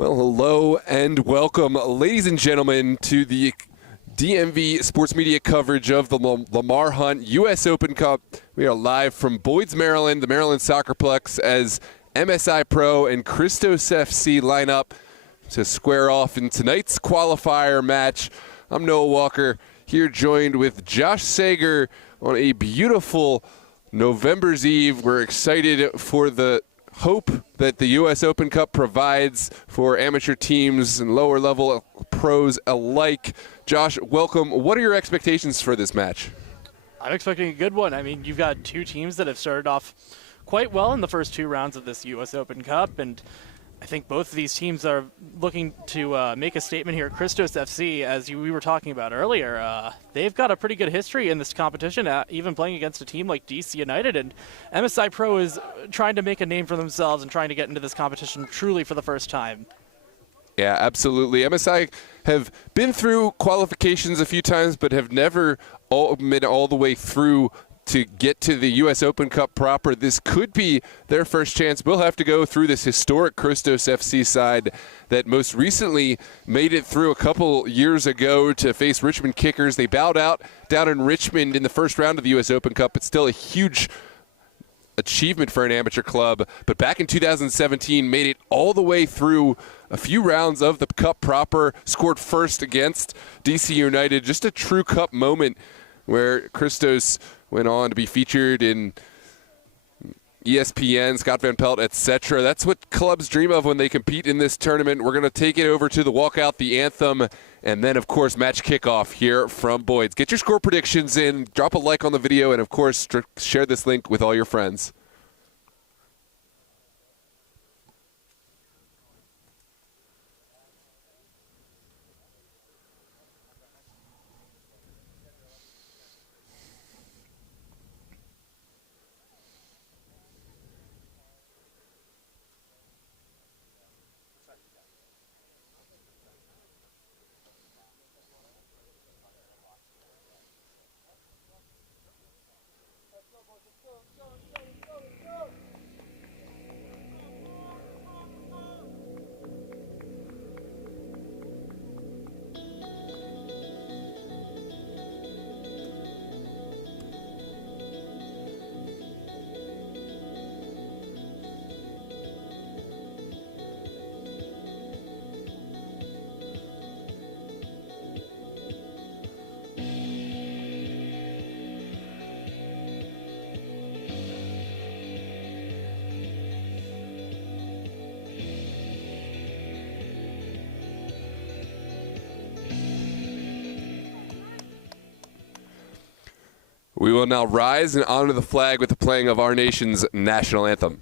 Well, hello and welcome, ladies and gentlemen, to the DMV sports media coverage of the Lamar Hunt U.S. Open Cup. We are live from Boyd's, Maryland, the Maryland Soccerplex, as MSI Pro and Christos FC line up to square off in tonight's qualifier match. I'm Noah Walker, here joined with Josh Sager on a beautiful November's Eve. We're excited for the hope that the U.S. Open Cup provides for amateur teams and lower level pros alike. Josh, welcome. What are your expectations for this match? I'm expecting a good one. I mean, you've got two teams that have started off quite well in the first two rounds of this U.S. Open Cup, and I think both of these teams are looking to make a statement here. Christos FC, as we were talking about earlier, they've got a pretty good history in this competition, even playing against a team like DC United. And MSI Pro is trying to make a name for themselves and trying to get into this competition truly for the first time. Yeah, absolutely. MSI have been through qualifications a few times, but have never made all the way through to get to the U.S. Open Cup proper. This could be their first chance. We'll have to go through this historic Christos FC side that most recently made it through a couple years ago to face Richmond Kickers. They bowed out down in Richmond in the first round of the U.S. Open Cup. It's still a huge achievement for an amateur club, but back in 2017 made it all the way through a few rounds of the Cup proper, scored first against DC United. Just a true Cup moment where Christos went on to be featured in ESPN, Scott Van Pelt, etc. That's what clubs dream of when they compete in this tournament. We're going to take it over to the walkout, the anthem, and then, of course, match kickoff here from Boyd's. Get your score predictions in, drop a like on the video, and, of course, share this link with all your friends. We will now rise and honor the flag with the playing of our nation's national anthem.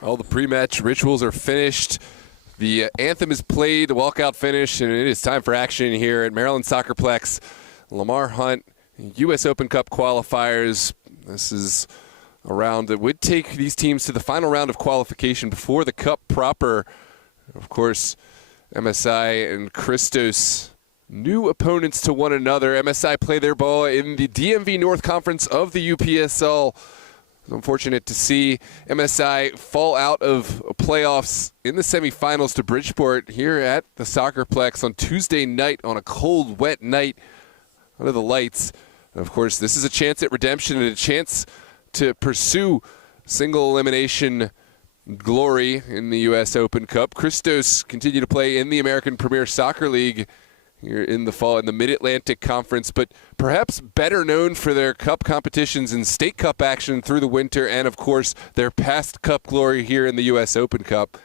All the pre-match rituals are finished. The anthem is played, the walkout finished, and it is time for action here at Maryland Soccerplex. Lamar Hunt, U.S. Open Cup qualifiers. This is a round that would take these teams to the final round of qualification before the Cup proper. Of course, MSI and Christos new opponents to one another. MSI play their ball in the DMV North Conference of the UPSL. It's unfortunate to see MSI fall out of playoffs in the semifinals to Bridgeport here at the Soccerplex on Tuesday night on a cold, wet night under the lights. And of course, this is a chance at redemption and a chance to pursue single elimination glory in the U.S. Open Cup. Christos continue to play in the American Premier Soccer League here in the fall in the Mid-Atlantic Conference, but perhaps better known for their cup competitions and state cup action through the winter and, of course, their past cup glory here in the U.S. Open Cup.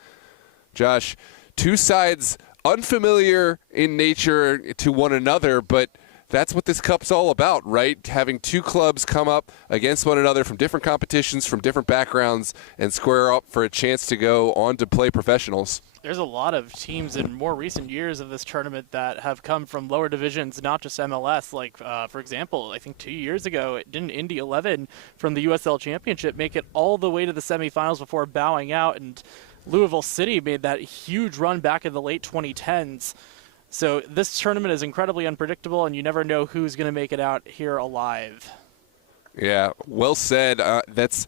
Josh, two sides unfamiliar in nature to one another, but that's what this cup's all about, right? Having two clubs come up against one another from different competitions, from different backgrounds, and square up for a chance to go on to play professionals. There's a lot of teams in more recent years of this tournament that have come from lower divisions, not just MLS. Like, for example, I think 2 years ago, didn't Indy 11 from the USL Championship make it all the way to the semifinals before bowing out? And Louisville City made that huge run back in the late 2010s. So this tournament is incredibly unpredictable, and you never know who's going to make it out here alive. Yeah, well said. That's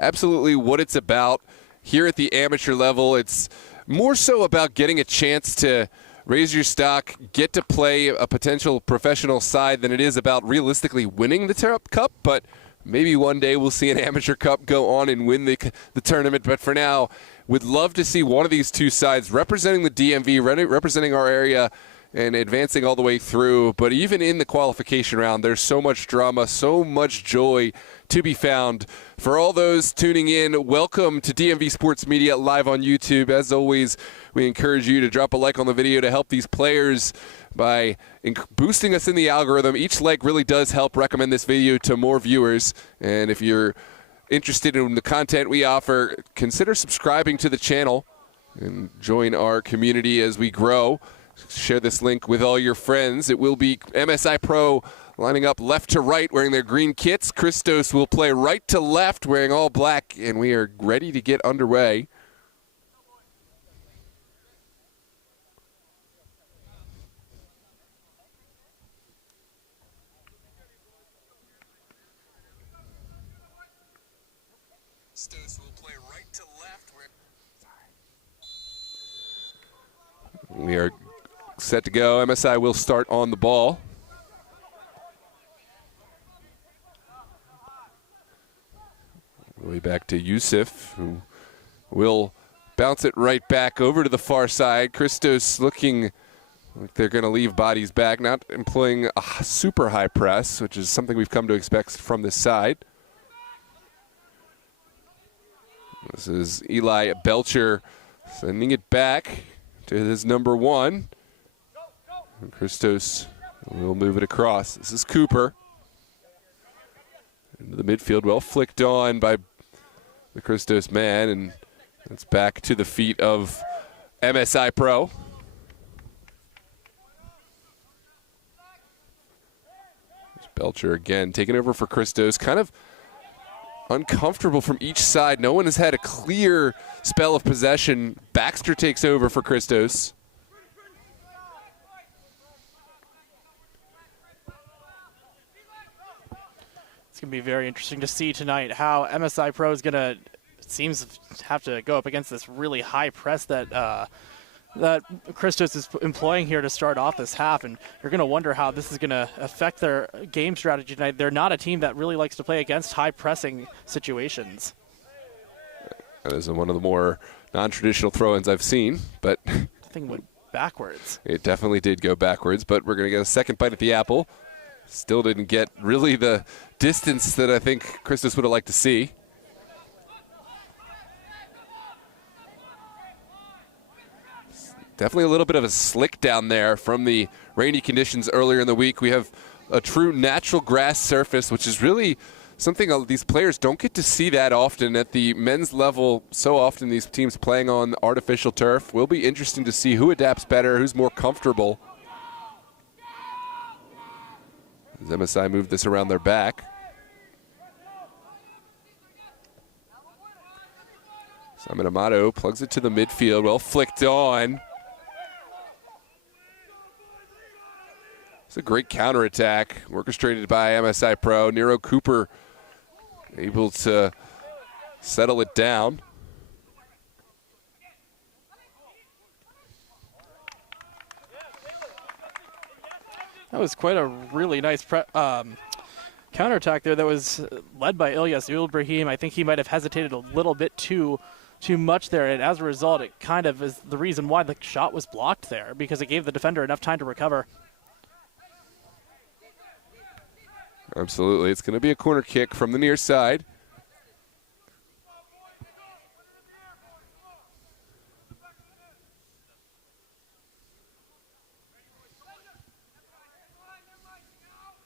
absolutely what it's about. Here at the amateur level, it's more so about getting a chance to raise your stock, get to play a potential professional side than it is about realistically winning the cup. But maybe one day we'll see an amateur cup go on and win the tournament. But for now, we'd love to see one of these two sides representing the DMV, representing our area, and advancing all the way through. But even in the qualification round, there's so much drama, so much joy to be found. For all those tuning in, welcome to DMV Sports Media live on YouTube. As always, we encourage you to drop a like on the video to help these players by boosting us in the algorithm. Each like really does help recommend this video to more viewers. And if you're interested in the content we offer, consider subscribing to the channel and join our community as we grow. Share this link with all your friends. It will be MSI Pro lining up left to right wearing their green kits. Christos will play right to left wearing all black, and we are ready to get underway. Christos will play right to left. We are set to go. MSI will start on the ball. Way back to Yusuf, who will bounce it right back over to the far side. Christos looking like they're going to leave bodies back, not employing a super high press, which is something we've come to expect from this side. This is Eli Belcher sending it back to his number one. And Christos will move it across. This is Cooper. Into the midfield, well flicked on by the Christos man, and it's back to the feet of MSI Pro. There's Belcher again, taking over for Christos. Kind of uncomfortable from each side. No one has had a clear spell of possession. Baxter takes over for Christos. It's going to be very interesting to see tonight how MSI Pro is going to, seems to have to go up against this really high press that that Christos is employing here to start off this half, and you're going to wonder how this is going to affect their game strategy tonight. They're not a team that really likes to play against high-pressing situations. That is one of the more non-traditional throw-ins I've seen, but I think it went backwards. It definitely did go backwards, but we're going to get a second bite at the apple. Still didn't get really the distance that I think Christos would have liked to see. Definitely a little bit of a slick down there from the rainy conditions earlier in the week. We have a true natural grass surface, which is really something these players don't get to see that often at the men's level. So often these teams playing on artificial turf. Will be interesting to see who adapts better, who's more comfortable. As MSI moved this around their back. Simon Amato plugs it to the midfield. Well flicked on. It's a great counterattack orchestrated by MSI Pro. Nero Cooper able to settle it down. That was quite a really nice counterattack there that was led by Ilyas Ulbrahim. I think he might have hesitated a little bit too much there, and as a result, it kind of is the reason why the shot was blocked there, because it gave the defender enough time to recover. Absolutely. It's going to be a corner kick from the near side.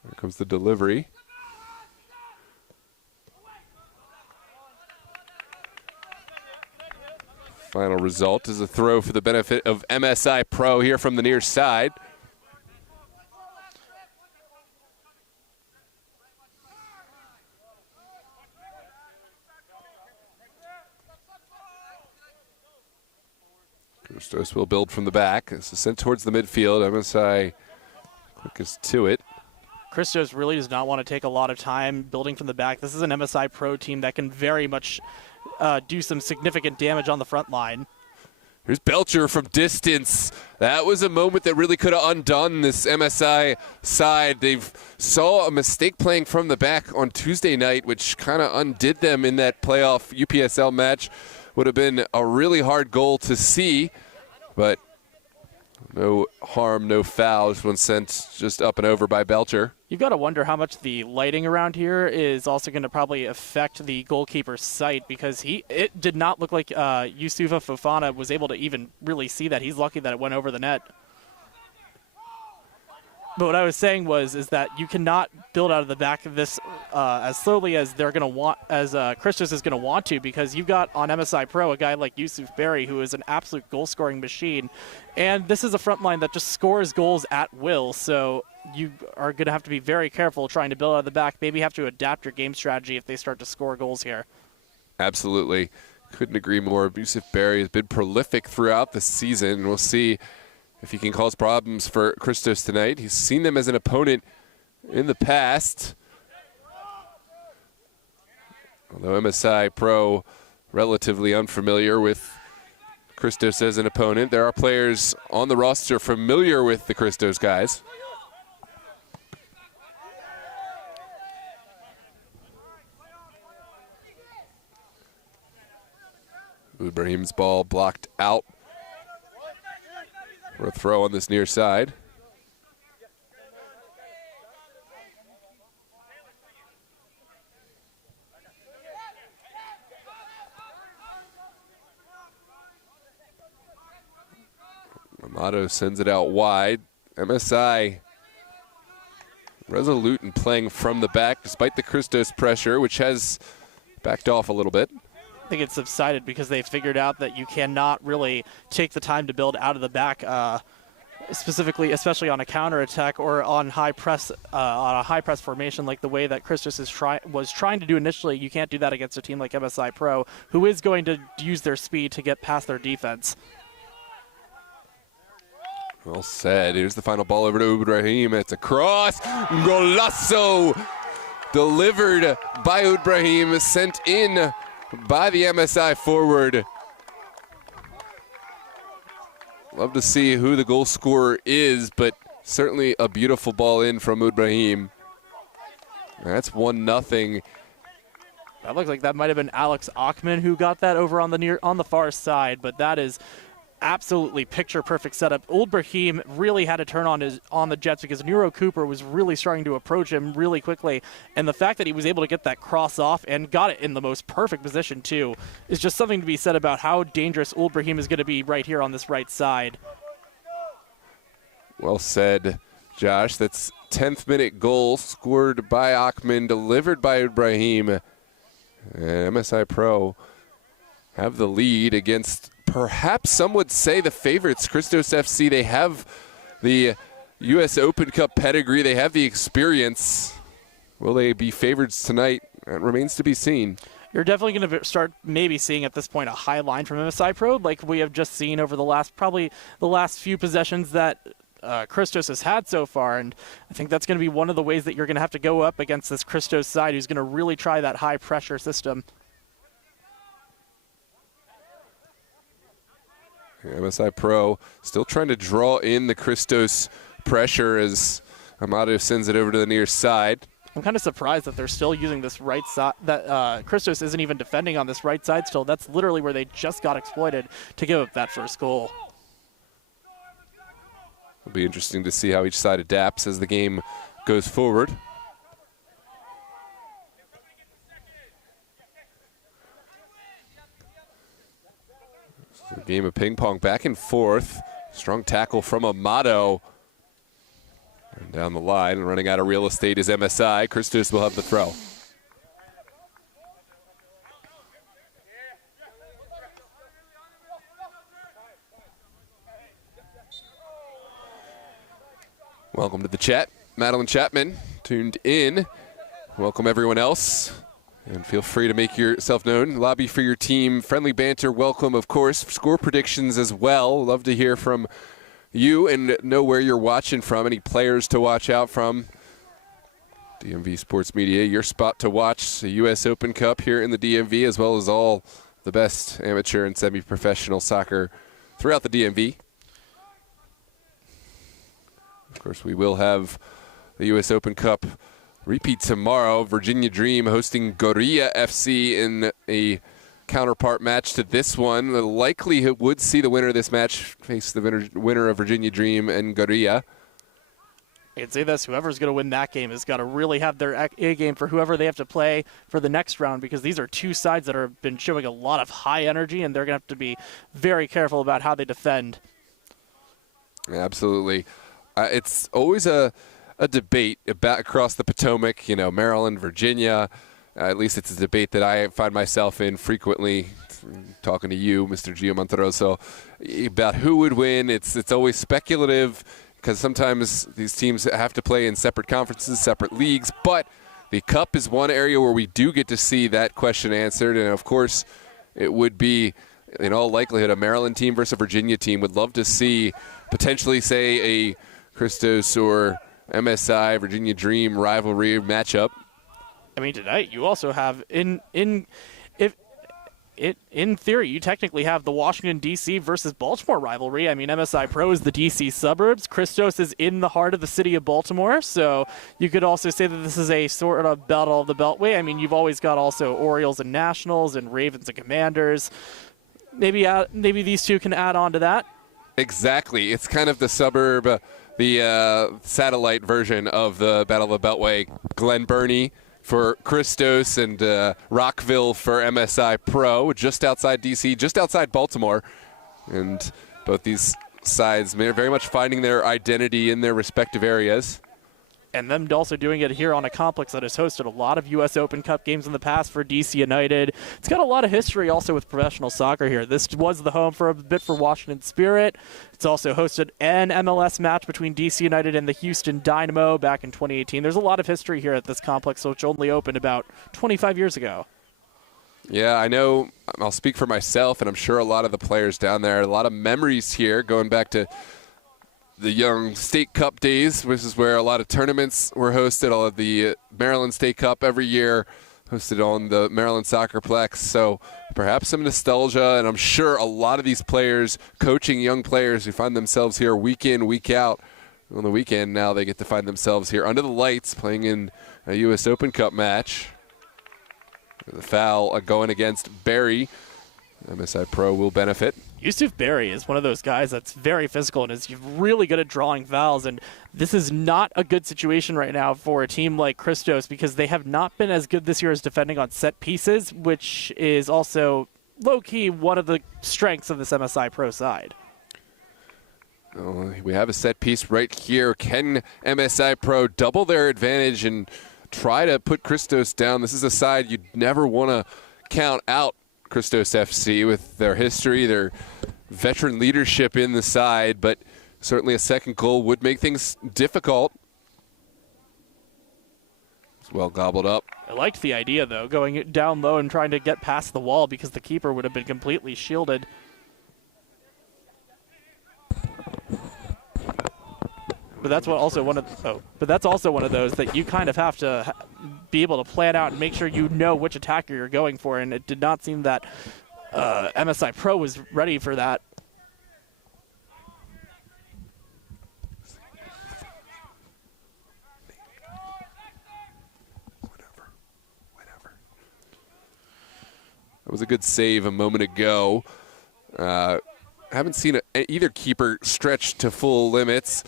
Here comes the delivery. Final result is a throw for the benefit of MSI Pro here from the near side. Christos will build from the back. This is sent towards the midfield. MSI quickest to it. Christos really does not want to take a lot of time building from the back. This is an MSI Pro team that can very much do some significant damage on the front line. Here's Belcher from distance. That was a moment that really could have undone this MSI side. They've saw a mistake playing from the back on Tuesday night, which kind of undid them in that playoff UPSL match. Would have been a really hard goal to see, but no harm, no foul. This one sent just up and over by Belcher. You've got to wonder how much the lighting around here is also going to probably affect the goalkeeper's sight, because it did not look like Yusufa Fofana was able to even really see that. He's lucky that it went over the net. But what I was saying is that you cannot build out of the back of this as slowly as they're going to want, as Christos is going to want to, because you've got on MSI Pro a guy like Yusuf Berry, who is an absolute goal-scoring machine, and this is a front line that just scores goals at will. So you are going to have to be very careful trying to build out of the back. Maybe have to adapt your game strategy if they start to score goals here. Absolutely, couldn't agree more. Yusuf Berry has been prolific throughout the season. We'll see if he can cause problems for Christos tonight. He's seen them as an opponent in the past. Although MSI Pro relatively unfamiliar with Christos as an opponent, there are players on the roster familiar with the Christos guys. Ibrahim's ball blocked out. For a throw on this near side. Amato sends it out wide. MSI resolute in playing from the back despite the Christos pressure, which has backed off a little bit. I think it's subsided because they figured out that you cannot really take the time to build out of the back, specifically, especially on a counterattack or on high press, on a high press formation like the way that Christos was trying to do initially. You can't do that against a team like MSI Pro, who is going to use their speed to get past their defense. Well said. Here's the final ball over to Ibrahim. It's a cross. Golazo delivered by Ibrahim, sent in by the MSI forward. Love to see who the goal scorer is, but certainly a beautiful ball in from Ibrahim. That's 1-0. That looks like that might have been Alex Achman who got that over on the far side, but that is absolutely picture-perfect setup. Ulbrahim really had to turn on the Jets because Nero Cooper was really starting to approach him really quickly, and the fact that he was able to get that cross off and got it in the most perfect position too is just something to be said about how dangerous Ulbrahim is going to be right here on this right side. Well said, Josh. That's 10th minute goal scored by Achman, delivered by Ibrahim. And MSI Pro have the lead against perhaps some would say the favorites, Christos FC. They have the US Open Cup pedigree. They have the experience. Will they be favorites tonight? That remains to be seen. You're definitely going to start maybe seeing at this point a high line from MSI Pro, like we have just seen over the last few possessions that Christos has had so far, and I think that's going to be one of the ways that you're going to have to go up against this Christos side, who's going to really try that high-pressure system. MSI Pro still trying to draw in the Christos pressure as Amato sends it over to the near side. I'm kind of surprised that they're still using this right side, that Christos isn't even defending on this right side still. That's literally where they just got exploited to give up that first goal. It'll be interesting to see how each side adapts as the game goes forward. So a game of ping pong back and forth. Strong tackle from Amato. And down the line, and running out of real estate is MSI. Christos will have the throw. Welcome to the chat. Madeline Chapman tuned in. Welcome everyone else. And feel free to make yourself known. Lobby for your team. Friendly banter. Welcome, of course. Score predictions as well. Love to hear from you and know where you're watching from, any players to watch out from. DMV Sports Media, your spot to watch the U.S. Open Cup here in the DMV, as well as all the best amateur and semi-professional soccer throughout the DMV. Of course, we will have the U.S. Open Cup repeat tomorrow. Virginia Dream hosting Gorilla FC in a counterpart match to this one. The likelihood would see the winner of this match face the winner of Virginia Dream and Gorilla. I can say this, whoever's going to win that game has got to really have their A game for whoever they have to play for the next round, because these are two sides that have been showing a lot of high energy, and they're going to have to be very careful about how they defend. Absolutely. It's always a debate about across the Potomac, you know, Maryland, Virginia. At least it's a debate that I find myself in frequently, talking to you, Mr. Gio Monteroso, about who would win. It's always speculative because sometimes these teams have to play in separate conferences, separate leagues. But the Cup is one area where we do get to see that question answered. And, of course, it would be, in all likelihood, a Maryland team versus a Virginia team. Would love to see potentially, say, a Christos or MSI, Virginia Dream rivalry matchup. I mean, tonight you also have in theory, you technically have the Washington, D.C. versus Baltimore rivalry. I mean, MSI Pro is the D.C. suburbs. Christos is in the heart of the city of Baltimore. So you could also say that this is a sort of battle of the Beltway. I mean, you've always got also Orioles and Nationals and Ravens and Commanders. Maybe these two can add on to that. Exactly. It's kind of the suburb, the satellite version of the Battle of the Beltway. Glen Burnie for Christos and Rockville for MSI Pro, just outside D.C., just outside Baltimore. And both these sides very much finding their identity in their respective areas. And them also doing it here on a complex that has hosted a lot of U.S. Open Cup games in the past for D.C. United. It's got a lot of history also with professional soccer here. This was the home for a bit for Washington Spirit. It's also hosted an MLS match between D.C. United and the Houston Dynamo back in 2018. There's a lot of history here at this complex, which only opened about 25 years ago. Yeah, I know. I'll speak for myself, and I'm sure a lot of the players down there, a lot of memories here going back to the young State Cup days, which is where a lot of tournaments were hosted. All of the Maryland State Cup every year hosted on the Maryland Soccerplex. So perhaps some nostalgia, and I'm sure a lot of these players, coaching young players who find themselves here week in, week out. On the weekend, now they get to find themselves here under the lights playing in a U.S. Open Cup match. The foul going against Barry. MSI Pro will benefit. Yusuf Berry is one of those guys that's very physical and is really good at drawing fouls, and this is not a good situation right now for a team like Christos because they have not been as good this year as defending on set pieces, which is also low-key one of the strengths of this MSI Pro side. We have a set piece right here. Can MSI Pro double their advantage and try to put Christos down? This is a side you'd never want to count out. Christos FC with their history, their veteran leadership in the side, but certainly a second goal would make things difficult. It's well gobbled up. I liked the idea, though, going down low and trying to get past the wall because the keeper would have been completely shielded. But that's also one of those that you kind of have to be able to plan out and make sure you know which attacker you're going for. And it did not seem that MSI Pro was ready for that. That was a good save a moment ago. Haven't seen either keeper stretch to full limits,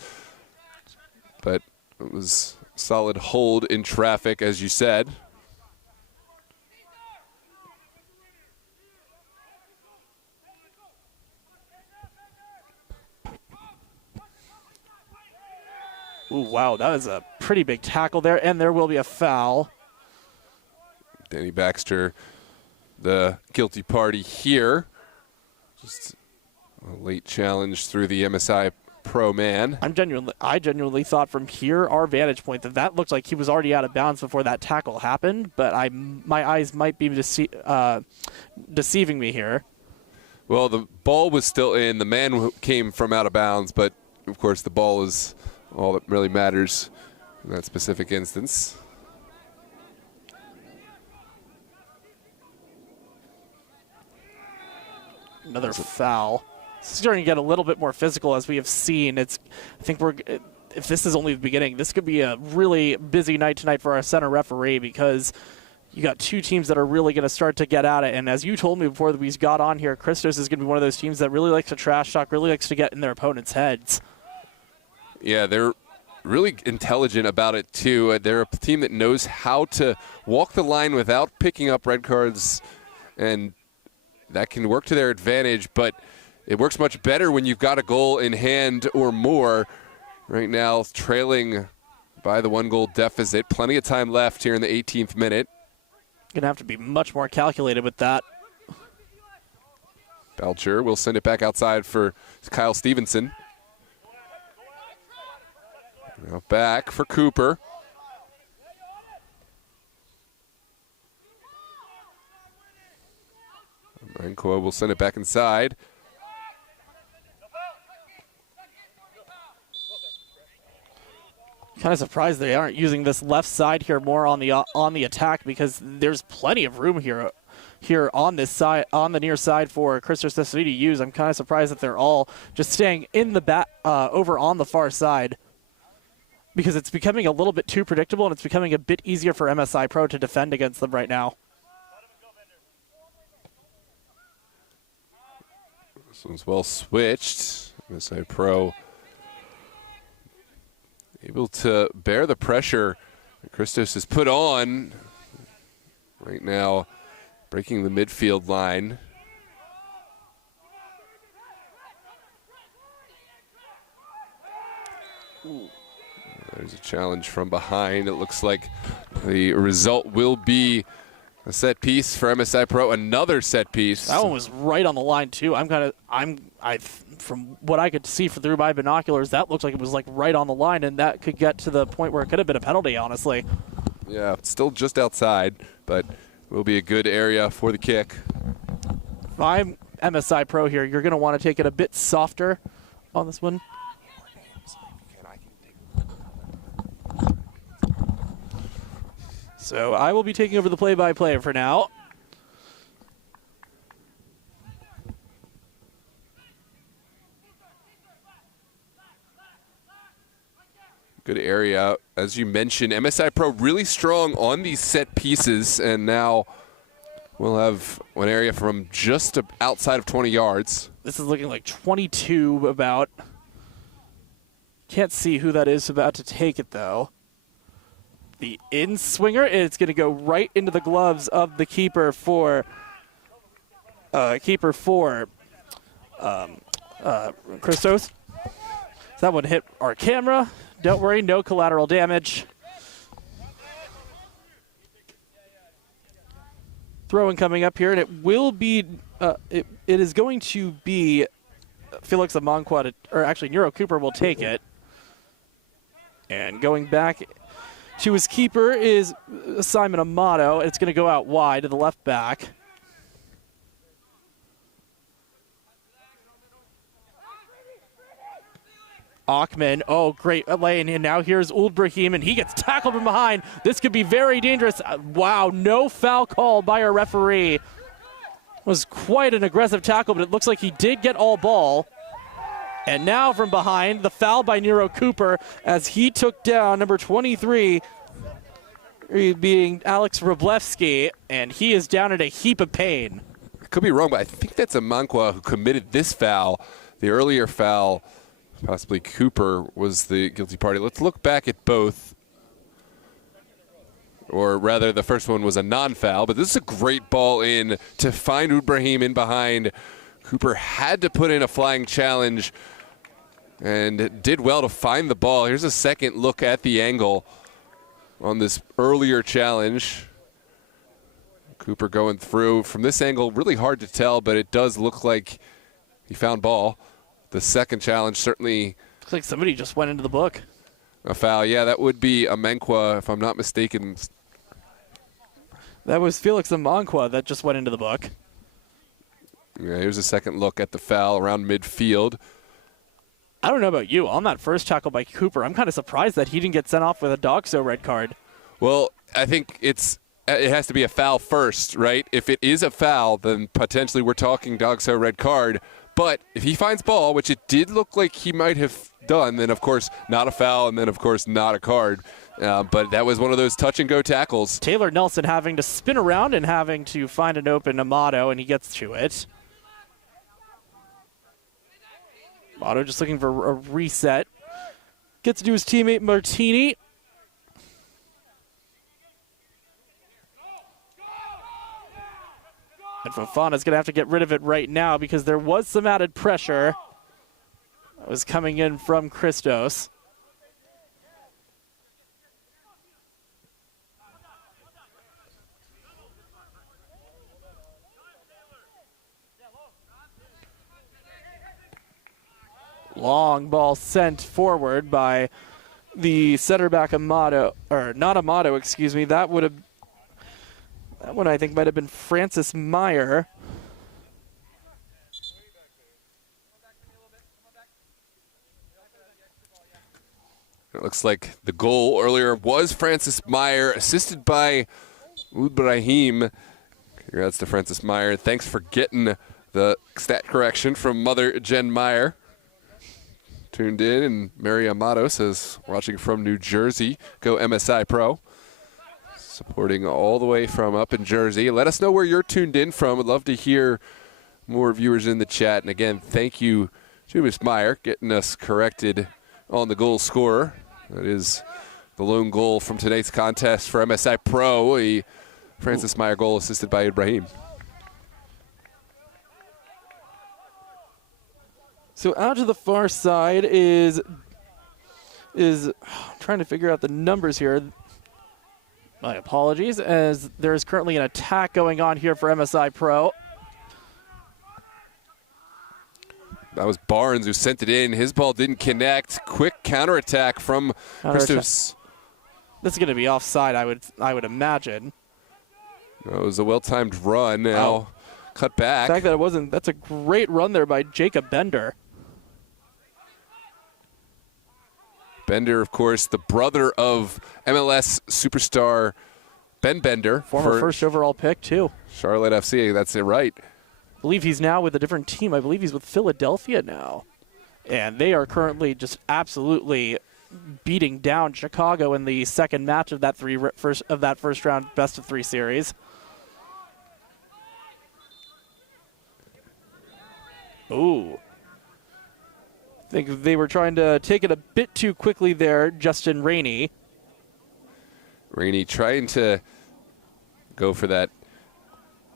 but it was a solid hold in traffic, as you said. Ooh, wow, that was a pretty big tackle there, and there will be a foul. Danny Baxter, the guilty party here. Just a late challenge through the MSI Pro man. I genuinely thought from here, our vantage point, that looked like he was already out of bounds before that tackle happened, but my eyes might be deceiving me here. Well, the ball was still in. The man came from out of bounds, but of course the ball is all that really matters in that specific instance. Another foul. It's starting to get a little bit more physical, as we have seen. I think if this is only the beginning, this could be a really busy night tonight for our center referee, because you got two teams that are really going to start to get at it. And as you told me before we got on here, Christos is going to be one of those teams that really likes to trash talk, really likes to get in their opponent's heads. Yeah, they're really intelligent about it, too. They're a team that knows how to walk the line without picking up red cards, and that can work to their advantage, but it works much better when you've got a goal in hand or more. Right now, trailing by the 1-goal deficit. Plenty of time left here in the 18th minute. Going to have to be much more calculated with that. Belcher will send it back outside for Kyle Stevenson. Now back for Cooper. Mankoa will send it back inside. Kind of surprised they aren't using this left side here more on the attack, because there's plenty of room here on this side, on the near side for Christos to use. I'm kind of surprised that they're all just staying in the back over on the far side, because it's becoming a little bit too predictable, and it's becoming a bit easier for MSI Pro to defend against them right now. This one's well switched. MSI Pro able to bear the pressure that Christos has put on right now, breaking the midfield line. Ooh. There's a challenge from behind. It looks like the result will be a set piece for MSI Pro. Another set piece. That one was right on the line too. From what I could see through my binoculars, that looked like it was like right on the line, and that could get to the point where it could have been a penalty, honestly. Yeah, still just outside, but will be a good area for the kick. If I'm MSI Pro here, you're going to want to take it a bit softer on this one. So I will be taking over the play-by-play for now. Good area. As you mentioned, MSI Pro really strong on these set pieces, and now we'll have one area from just outside of 20 yards. This is looking like 22 about. Can't see who that is about to take it, though. The in-swinger, it's going to go right into the gloves of the keeper for Christos. So that one hit our camera. Don't worry, no collateral damage. Throw-in coming up here, and it will be, it is going to be Felix Amanquad, or actually Nero Cooper will take it. And going back to his keeper is Simon Amato. It's going to go out wide to the left back. Achman, oh, great lane, and now here's Uldbrahim, and he gets tackled from behind. This could be very dangerous. Wow, no foul called by our referee. It was quite an aggressive tackle, but it looks like he did get all ball. And now from behind, the foul by Nero Cooper as he took down number 23, being Alex Wroblewski, and he is down in a heap of pain. I could be wrong, but I think that's Amankwa who committed this foul. The earlier foul, possibly Cooper, was the guilty party. Let's look back at both. Or rather, the first one was a non-foul, but this is a great ball in to find Uldbrahim in behind. Cooper had to put in a flying challenge and did well to find the ball. Here's a second look at the angle on this earlier challenge. Cooper going through. From this angle, really hard to tell, but it does look like he found ball. The second challenge certainly. Looks like somebody just went into the book. A foul. Yeah, that would be Amankwa, if I'm not mistaken. That was Felix Amankwa that just went into the book. Yeah, here's a second look at the foul around midfield. I don't know about you. On that first tackle by Cooper, I'm kind of surprised that he didn't get sent off with a DOGSO red card. Well, I think it has to be a foul first, right? If it is a foul, then potentially we're talking DOGSO red card. But if he finds ball, which it did look like he might have done, then of course not a foul, and then of course not a card. But that was one of those touch-and-go tackles. Taylor Nelson having to spin around and having to find an open Amato, and he gets to it. Amato just looking for a reset. Gets to do his teammate Martini. And Fofana's going to have to get rid of it right now because there was some added pressure that was coming in from Christos. Long ball sent forward by the center back Amato, or not Amato, excuse me. That one I think might have been Francis Meyer. It looks like the goal earlier was Francis Meyer, assisted by Uldbrahim. Congrats to Francis Meyer. Thanks for getting the stat correction from Mother Jen Meyer. Tuned in, and Mary Amato says, watching from New Jersey, go MSI Pro. Supporting all the way from up in Jersey. Let us know where you're tuned in from. I'd love to hear more viewers in the chat. And again, thank you to Ms. Meyer getting us corrected on the goal scorer. That is the lone goal from tonight's contest for MSI Pro, a Francis Meyer goal assisted by Ibrahim. So out to the far side is I'm trying to figure out the numbers here. My apologies, as there is currently an attack going on here for MSI Pro. That was Barnes who sent it in. His ball didn't connect. Quick counterattack from Christos. This is going to be offside, I would imagine. It was a well-timed run. Now cut back. The fact that it wasn't, that's a great run there by Jacob Bender. Bender, of course, the brother of MLS superstar Ben Bender. Former first overall pick, too. Charlotte FC, that's it, right. I believe he's now with a different team. I believe he's with Philadelphia now. And they are currently just absolutely beating down Chicago in the second match of that first round best-of-3 series. Ooh. I think they were trying to take it a bit too quickly there, Justin Rainey. Rainey trying to go for that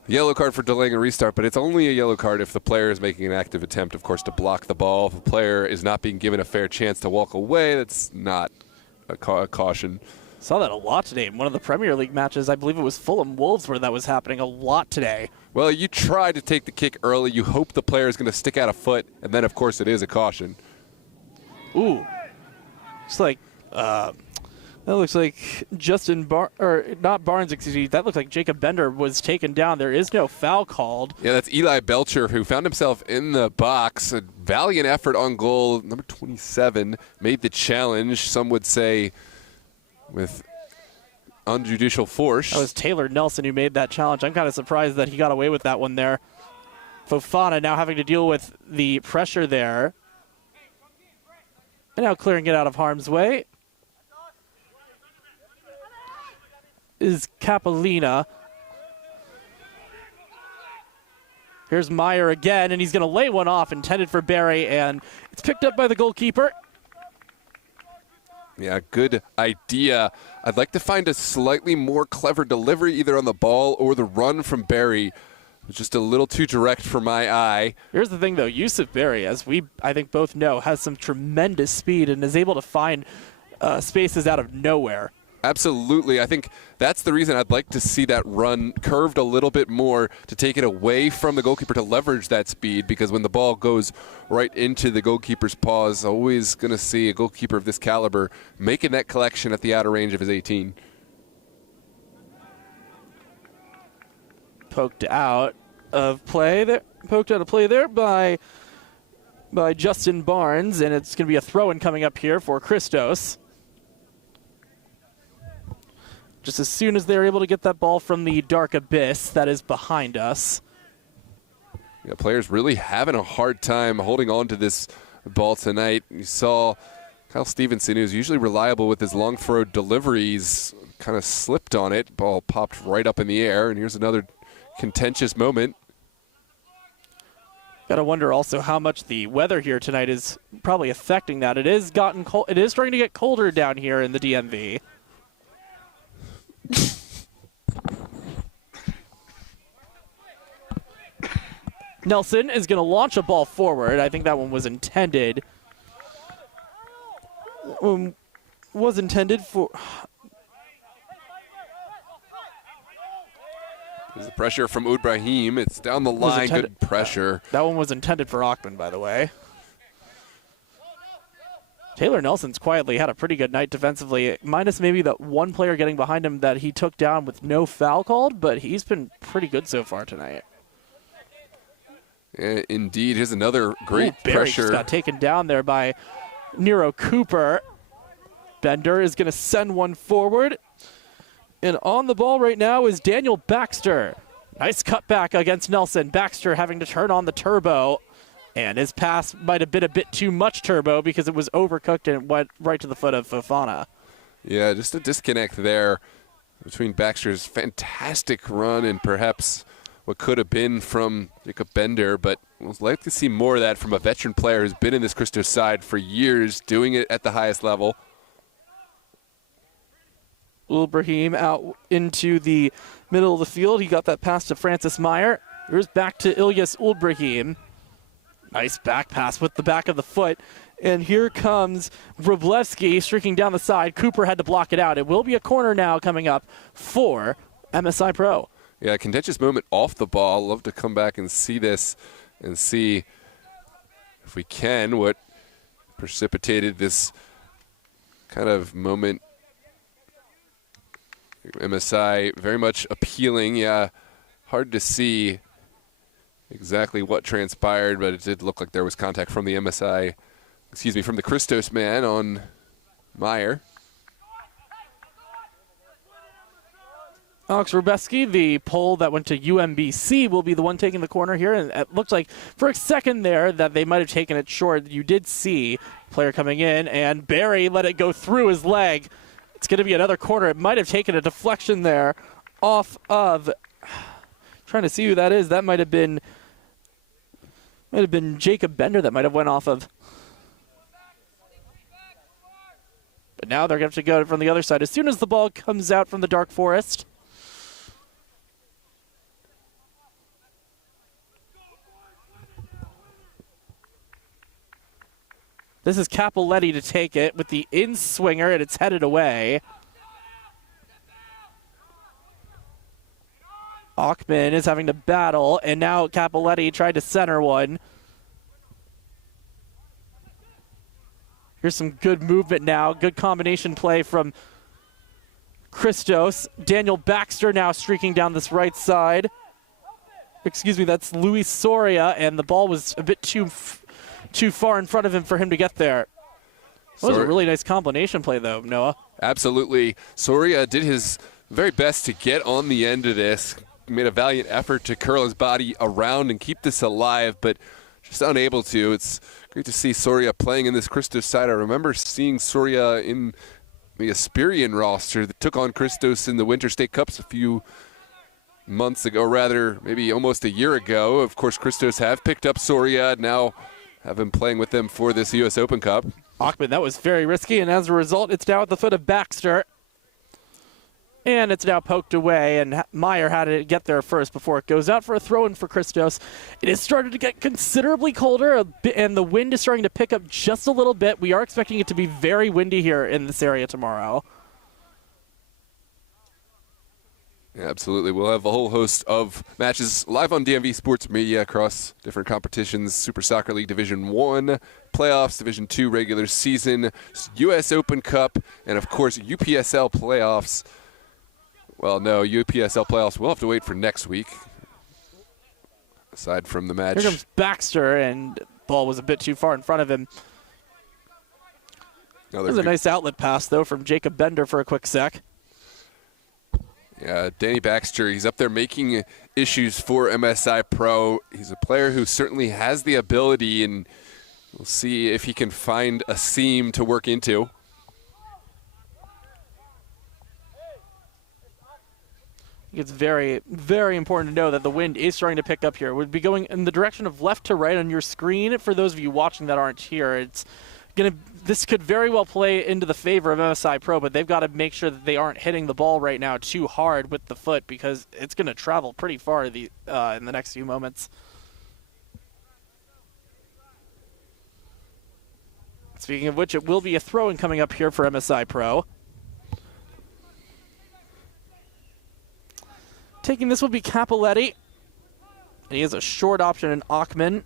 yellow card for delaying a restart, but it's only a yellow card if the player is making an active attempt, of course, to block the ball. If the player is not being given a fair chance to walk away, that's not a caution. Saw that a lot today in one of the Premier League matches. I believe it was Fulham Wolves where that was happening a lot today. Well, you try to take the kick early. You hope the player is going to stick out a foot, and then, of course, it is a caution. Ooh. It's like That looks like not Barnes, excuse me. That looks like Jacob Bender was taken down. There is no foul called. Yeah, that's Eli Belcher, who found himself in the box. A valiant effort on goal. Number 27 made the challenge, some would say, with unjudicial force. That was Taylor Nelson who made that challenge. I'm kind of surprised that he got away with that one there. Fofana now having to deal with the pressure there. And now clearing it out of harm's way is Capellina. Here's Meyer again, and he's going to lay one off, intended for Barry, and it's picked up by the goalkeeper. Yeah, good idea. I'd like to find a slightly more clever delivery, either on the ball or the run from Barry. It's just a little too direct for my eye. Here's the thing, though. Yusuf Barry, as I think both know, has some tremendous speed and is able to find spaces out of nowhere. Absolutely. I think that's the reason I'd like to see that run curved a little bit more to take it away from the goalkeeper to leverage that speed, because when the ball goes right into the goalkeeper's paws, always going to see a goalkeeper of this caliber making that collection at the outer range of his 18. Poked out of play there by Justin Barnes, and it's going to be a throw-in coming up here for Christos. Just as soon as they're able to get that ball from the dark abyss that is behind us. Yeah, players really having a hard time holding on to this ball tonight. You saw Kyle Stevenson, who's usually reliable with his long throw deliveries, kind of slipped on it. Ball popped right up in the air, and here's another contentious moment. Gotta wonder also how much the weather here tonight is probably affecting that. It is gotten cold. It is starting to get colder down here in the DMV. Nelson is going to launch a ball forward. I think that one was intended. Was intended for. There's the pressure from Ubrahim. It's down the line. Good pressure. That one was intended for Achman, by the way. Taylor Nelson's quietly had a pretty good night defensively, minus maybe that one player getting behind him that he took down with no foul called, but he's been pretty good so far tonight. Indeed, here's another great Barry pressure. just got taken down there by Nero Cooper. Bender is going to send one forward. And on the ball right now is Daniel Baxter. Nice cutback against Nelson. Baxter having to turn on the turbo. And his pass might have been a bit too much turbo because it was overcooked and it went right to the foot of Fofana. Yeah, just a disconnect there between Baxter's fantastic run and perhaps what could have been from Jacob Bender, but we'd like to see more of that from a veteran player who's been in this Christos side for years, doing it at the highest level. Ulbrahim out into the middle of the field. He got that pass to Francis Meyer. Here's back to Ilyas Ulbrahim. Nice back pass with the back of the foot. And here comes Wroblewski streaking down the side. Cooper had to block it out. It will be a corner now coming up for MSI Pro. Yeah, contentious moment off the ball. Love to come back and see this and see if we can what precipitated this kind of moment. MSI very much appealing. Yeah, hard to see exactly what transpired, but it did look like there was contact from the from the Christos man on Meyer. Alex Wroblewski, the pole that went to UMBC, will be the one taking the corner here. And it looked like for a second there that they might have taken it short. You did see player coming in, and Barry let it go through his leg. It's going to be another corner. It might have taken a deflection there off of. Trying to see who that is. That might have been Jacob Bender that might have went off of. But now they're going to have to go from the other side as soon as the ball comes out from the dark forest. This is Cappelletti to take it with the in-swinger, and it's headed away. Achman is having to battle, and now Cappelletti tried to center one. Here's some good movement now. Good combination play from Christos. Daniel Baxter now streaking down this right side. Excuse me, that's Luis Soria, and the ball was a bit too far in front of him for him to get there. That was a really nice combination play, though, Noah. Absolutely. Soria did his very best to get on the end of this. Made a valiant effort to curl his body around and keep this alive, but just unable to. It's great to see Soria playing in this Christos side. I remember seeing Soria in the Aspirian roster that took on Christos in the Winter State Cups a few months ago, or rather maybe almost a year ago. Of course, Christos have picked up Soria, now have been playing with them for this U.S. Open Cup. Achman, that was very risky, and as a result, it's now at the foot of Baxter. And it's now poked away, and Meyer had to get there first before it goes out for a throw-in for Christos. It has started to get considerably colder, and the wind is starting to pick up just a little bit. We are expecting it to be very windy here in this area tomorrow. Absolutely. We'll have a whole host of matches live on DMV Sports Media across different competitions: Super Soccer League Division 1, playoffs, Division 2 regular season, U.S. Open Cup, and of course UPSL playoffs. Well, no, UPSL playoffs we'll have to wait for next week, aside from the match. Here comes Baxter, and the ball was a bit too far in front of him. There's a nice outlet pass, though, from Jacob Bender for a quick sec. Yeah, Danny Baxter, he's up there making issues for MSI Pro. He's a player who certainly has the ability, and we'll see if he can find a seam to work into. It's very, very important to know that the wind is starting to pick up here. We'd be going in the direction of left to right on your screen. For those of you watching that aren't here, this could very well play into the favor of MSI Pro, but they've got to make sure that they aren't hitting the ball right now too hard with the foot, because it's going to travel pretty far in the next few moments. Speaking of which, it will be a throw-in coming up here for MSI Pro. Taking this will be Capoletti. And he has a short option in Achman.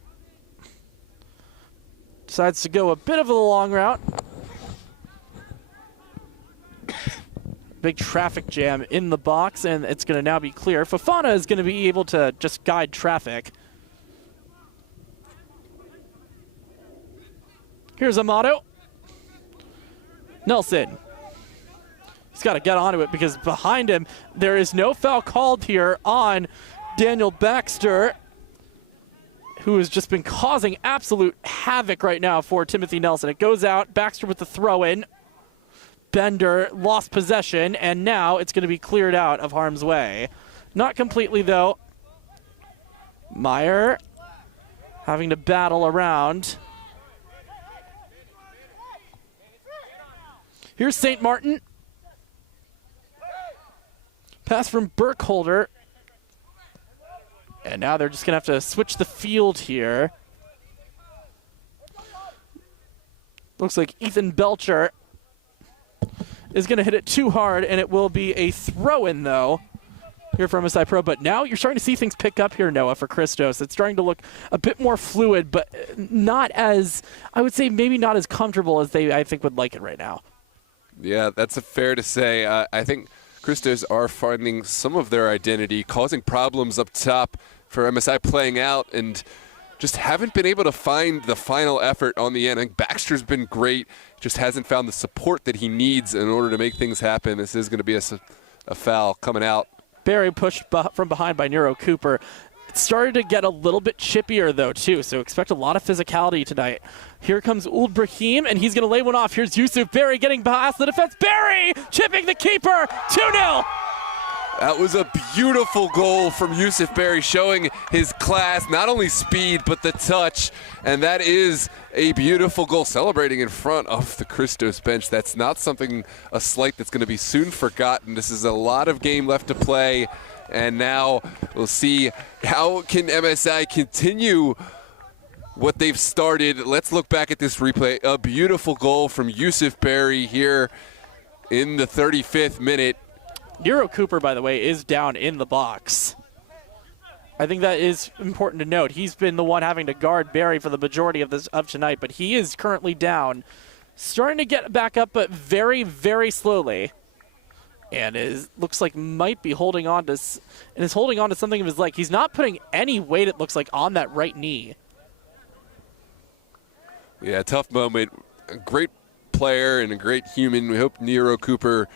Decides to go a bit of a long route. Big traffic jam in the box, and it's going to now be clear. Fofana is going to be able to just guide traffic. Here's Amato. Nelson. He's got to get onto it, because behind him, there is no foul called here on Daniel Baxter, who has just been causing absolute havoc right now for Timothy Nelson. It goes out, Baxter with the throw-in. Bender lost possession, and now it's going to be cleared out of harm's way. Not completely, though. Meyer having to battle around. Here's St. Martin. Pass from Burkholder. And now they're just going to have to switch the field here. Looks like Ethan Belcher is going to hit it too hard, and it will be a throw-in, though, here for MSI Pro. But now you're starting to see things pick up here, Noah, for Christos. It's starting to look a bit more fluid, but not as, I would say, maybe not as comfortable as they, I think, would like it right now. Yeah, that's fair to say. I think Christos are finding some of their identity, causing problems up top for MSI playing out, and just haven't been able to find the final effort on the end. I think Baxter's been great, just hasn't found the support that he needs in order to make things happen. This is going to be a foul coming out. Barry pushed from behind by Nero Cooper. It started to get a little bit chippier, though, too, so expect a lot of physicality tonight. Here comes Ould Brahim, and he's going to lay one off. Here's Yusuf Barry getting past the defense. Barry chipping the keeper, 2-0. That was a beautiful goal from Yusuf Barry, showing his class, not only speed, but the touch. And that is a beautiful goal, celebrating in front of the Christos bench. That's not something, a slight that's going to be soon forgotten. This is a lot of game left to play. And now we'll see how can MSI continue what they've started. Let's look back at this replay. A beautiful goal from Yusuf Barry here in the 35th minute. Nero Cooper, by the way, is down in the box. I think that is important to note. He's been the one having to guard Barry for the majority of tonight, but he is currently down. Starting to get back up, but very, very slowly. and looks like might be holding on to something of his leg. He's not putting any weight, it looks like, on that right knee. Yeah, tough moment. A great player and a great human. We hope Nero Cooper,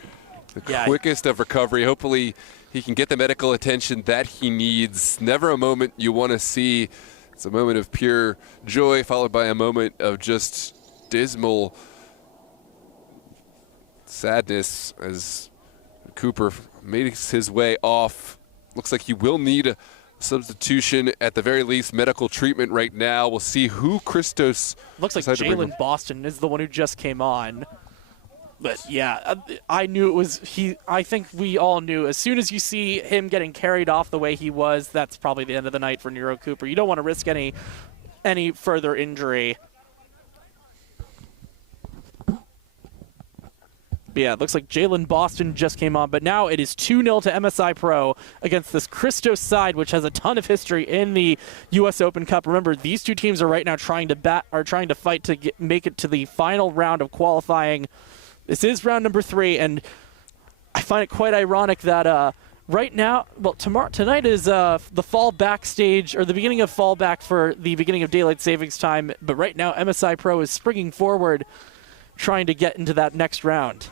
the quickest of recovery. Hopefully he can get the medical attention that he needs. Never a moment you want to see. It's a moment of pure joy followed by a moment of just dismal sadness as Cooper makes his way off. Looks like he will need a substitution, at the very least medical treatment right now. We'll see who Christos. Looks like Jalen Boston is the one who just came on. But yeah, I knew it was he. I think we all knew as soon as you see him getting carried off the way he was, that's probably the end of the night for Nero Cooper. You don't want to risk any further injury. But yeah, it looks like Jalen Boston just came on, but now it is 2-0 to MSI Pro against this Christos side, which has a ton of history in the U.S. Open Cup. Remember, these two teams are right now trying to fight to make it to the final round of qualifying. This is round number 3, and I find it quite ironic that right now, well, tonight is the fallback stage, or the beginning of fallback for the beginning of daylight savings time, but right now MSI Pro is springing forward, trying to get into that next round.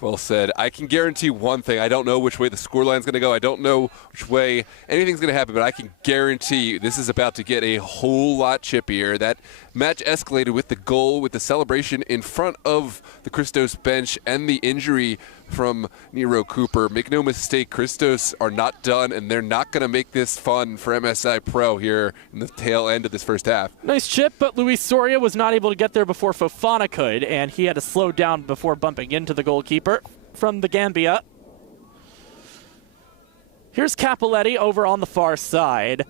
Well said. I can guarantee one thing. I don't know which way the scoreline's going to go. I don't know which way anything's going to happen, but I can guarantee this is about to get a whole lot chippier. That match escalated with the goal, with the celebration in front of the Christos bench, and the injury from Nero Cooper. Make no mistake, Christos are not done, and they're not going to make this fun for MSI Pro here in the tail end of this first half. Nice chip, but Luis Soria was not able to get there before Fofana could, and he had to slow down before bumping into the goalkeeper from the Gambia. Here's Capoletti over on the far side.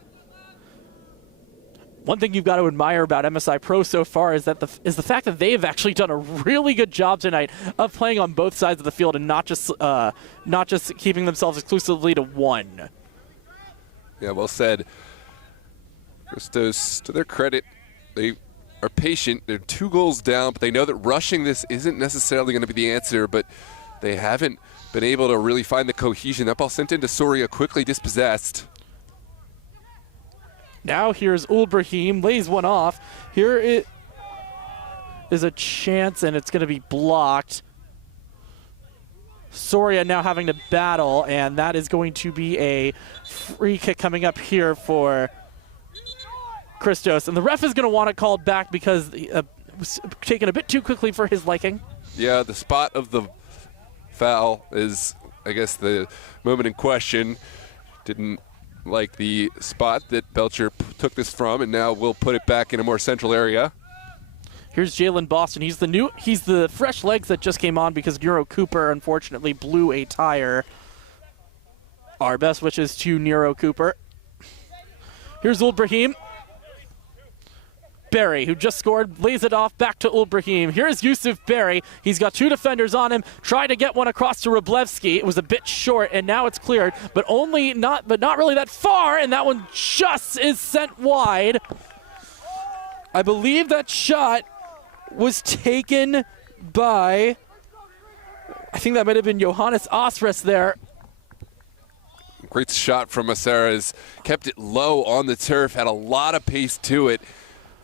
One thing you've got to admire about MSI Pro so far is the fact that they've actually done a really good job tonight of playing on both sides of the field and not just keeping themselves exclusively to one. Yeah, well said. Christos, to their credit, they are patient. They're 2 goals down, but they know that rushing this isn't necessarily going to be the answer, but they haven't been able to really find the cohesion. That ball sent into Soria, quickly dispossessed. Now here's Ulbrahim, lays one off. Here it is a chance, and it's going to be blocked. Soria now having to battle, and that is going to be a free kick coming up here for Christos. And the ref is going to want it called back because it was taken a bit too quickly for his liking. Yeah, the spot of the foul is, I guess, the moment in question. Didn't like the spot that Belcher took this from, and now we'll put it back in a more central area. Here's Jalen Boston. He's the fresh legs that just came on because Nero Cooper unfortunately blew a tire. Our best wishes to Nero Cooper. Here's Ulbrahim. Berry, who just scored, lays it off back to Ulbrahim. Here's Yusuf Berry. He's got 2 defenders on him. Tried to get one across to Wroblewski. It was a bit short, and now it's cleared, but not really that far, and that one just is sent wide. I believe that shot was taken by, I think that might have been Johannes Osres there. Great shot from Maceras. Kept it low on the turf, had a lot of pace to it.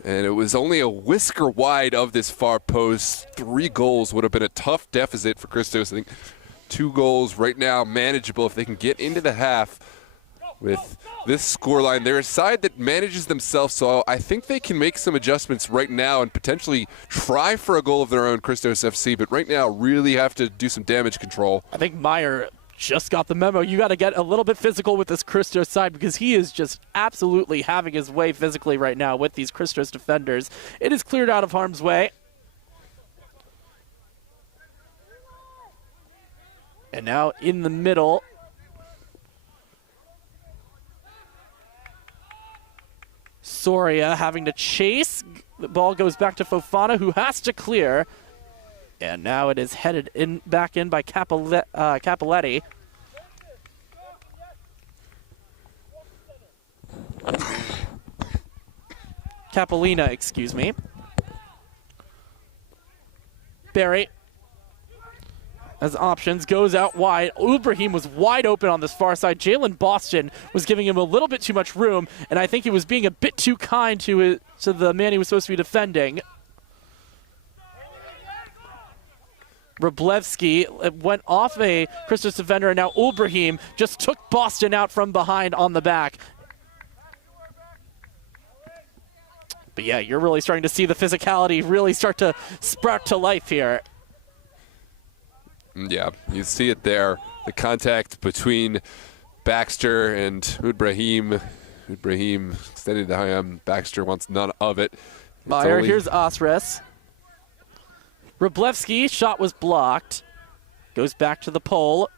And it was only a whisker wide of this far post. 3 goals would have been a tough deficit for Christos. I think 2 goals right now manageable if they can get into the half with this scoreline. They're a side that manages themselves, so I think they can make some adjustments right now and potentially try for a goal of their own, Christos FC. But right now, really have to do some damage control. I think Meyer just got the memo. You got to get a little bit physical with this Christos side because he is just absolutely having his way physically right now with these Christos defenders. It is cleared out of harm's way. And now in the middle. Soria having to chase. The ball goes back to Fofana, who has to clear. And now it is headed back in by Capoletti. Capolina, excuse me. Barry. as options, goes out wide. Ibrahim was wide open on this far side. Jalen Boston was giving him a little bit too much room, and I think he was being a bit too kind to the man he was supposed to be defending. Wroblewski went off a Christos defender, and now Ibrahim just took Boston out from behind on the back. But yeah, you're really starting to see the physicality really start to sprout to life here. Yeah, you see it there. The contact between Baxter and Ibrahim. Ibrahim extended the high arm. Baxter wants none of it. Meyer, here's Osres. Wroblewski, shot was blocked. Goes back to the pole.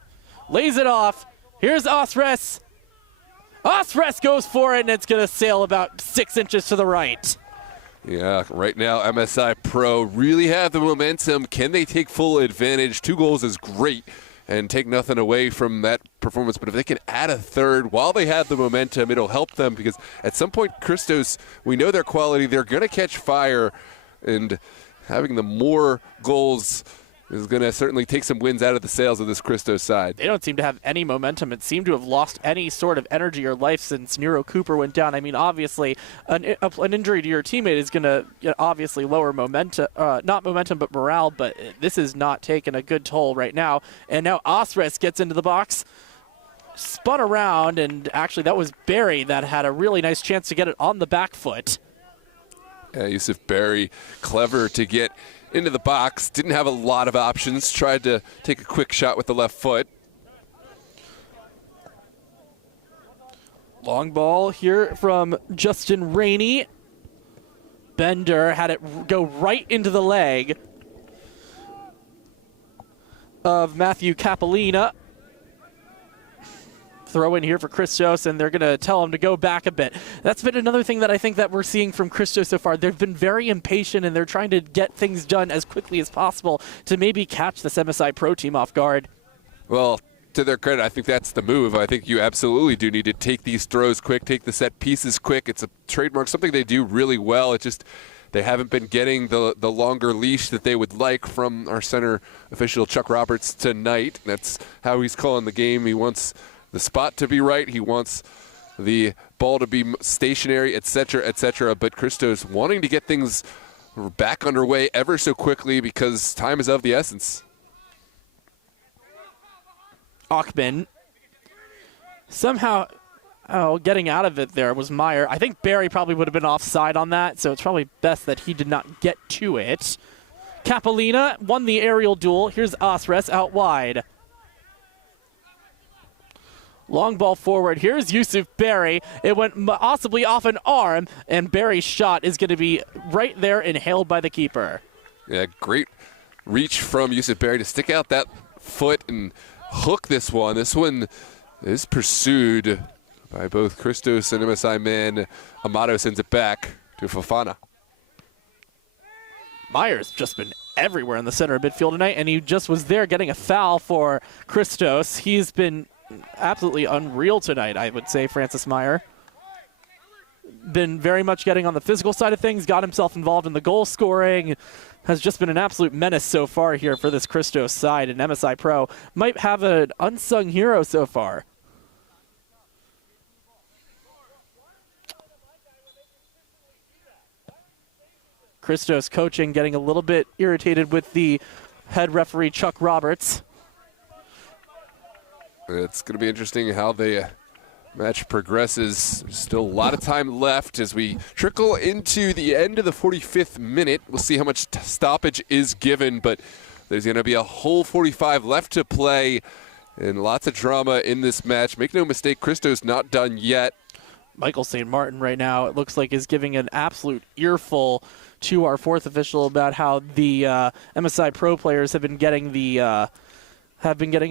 Lays it off. Here's Osres. Osres goes for it, and it's going to sail about 6 inches to the right. Yeah, right now MSI Pro really have the momentum. Can they take full advantage? 2 goals is great and take nothing away from that performance. But if they can add a third while they have the momentum, it'll help them, because at some point, Christos, we know their quality. They're going to catch fire, and having the more goals is going to certainly take some wins out of the sails of this Christos side. They don't seem to have any momentum. It seemed to have lost any sort of energy or life since Nero Cooper went down. I mean, obviously, an injury to your teammate is going to obviously lower momentum, not momentum, but morale, but this is not taking a good toll right now. And now Osres gets into the box, spun around, and actually that was Barry that had a really nice chance to get it on the back foot. Yeah, Yusuf Barry, clever to get into the box, didn't have a lot of options, tried to take a quick shot with the left foot. Long ball here from Justin Rainey. Bender had it go right into the leg of Matthew Capolina. Throw in here for Christos, and they're going to tell him to go back a bit. That's been another thing that I think that we're seeing from Christos so far. They've been very impatient, and they're trying to get things done as quickly as possible to maybe catch this MSI Pro team off guard. Well, to their credit, I think that's the move. I think you absolutely do need to take these throws quick, take the set pieces quick. It's a trademark, something they do really well. It just, they haven't been getting the longer leash that they would like from our center official, Chuck Roberts, tonight. That's how he's calling the game. He wants the spot to be right. He wants the ball to be stationary, et cetera, but Christos wanting to get things back underway ever so quickly because time is of the essence. Achman somehow getting out of it there was Meyer. I think Barry probably would have been offside on that, so it's probably best that he did not get to it. Capolina won the aerial duel. Here's Osres out wide. Long ball forward. Here's Yusuf Barry. It went possibly off an arm, and Barry's shot is going to be right there and hailed by the keeper. Yeah, great reach from Yusuf Barry to stick out that foot and hook this one. This one is pursued by both Christos and MSI man. Amato sends it back to Fofana. Meyer's just been everywhere in the center of midfield tonight, and he just was there getting a foul for Christos. He's been absolutely unreal tonight, I would say, Francis Meyer. Been very much getting on the physical side of things, got himself involved in the goal scoring, has just been an absolute menace so far here for this Christos side, and MSI Pro might have an unsung hero so far. Christos coaching getting a little bit irritated with the head referee, Chuck Roberts. It's going to be interesting how the match progresses. Still a lot of time left as we trickle into the end of the 45th minute. We'll see how much stoppage is given, but there's going to be a whole 45 left to play and lots of drama in this match. Make no mistake, Christos not done yet. Michael St. Martin right now, it looks like, is giving an absolute earful to our fourth official about how the MSI Pro players have been getting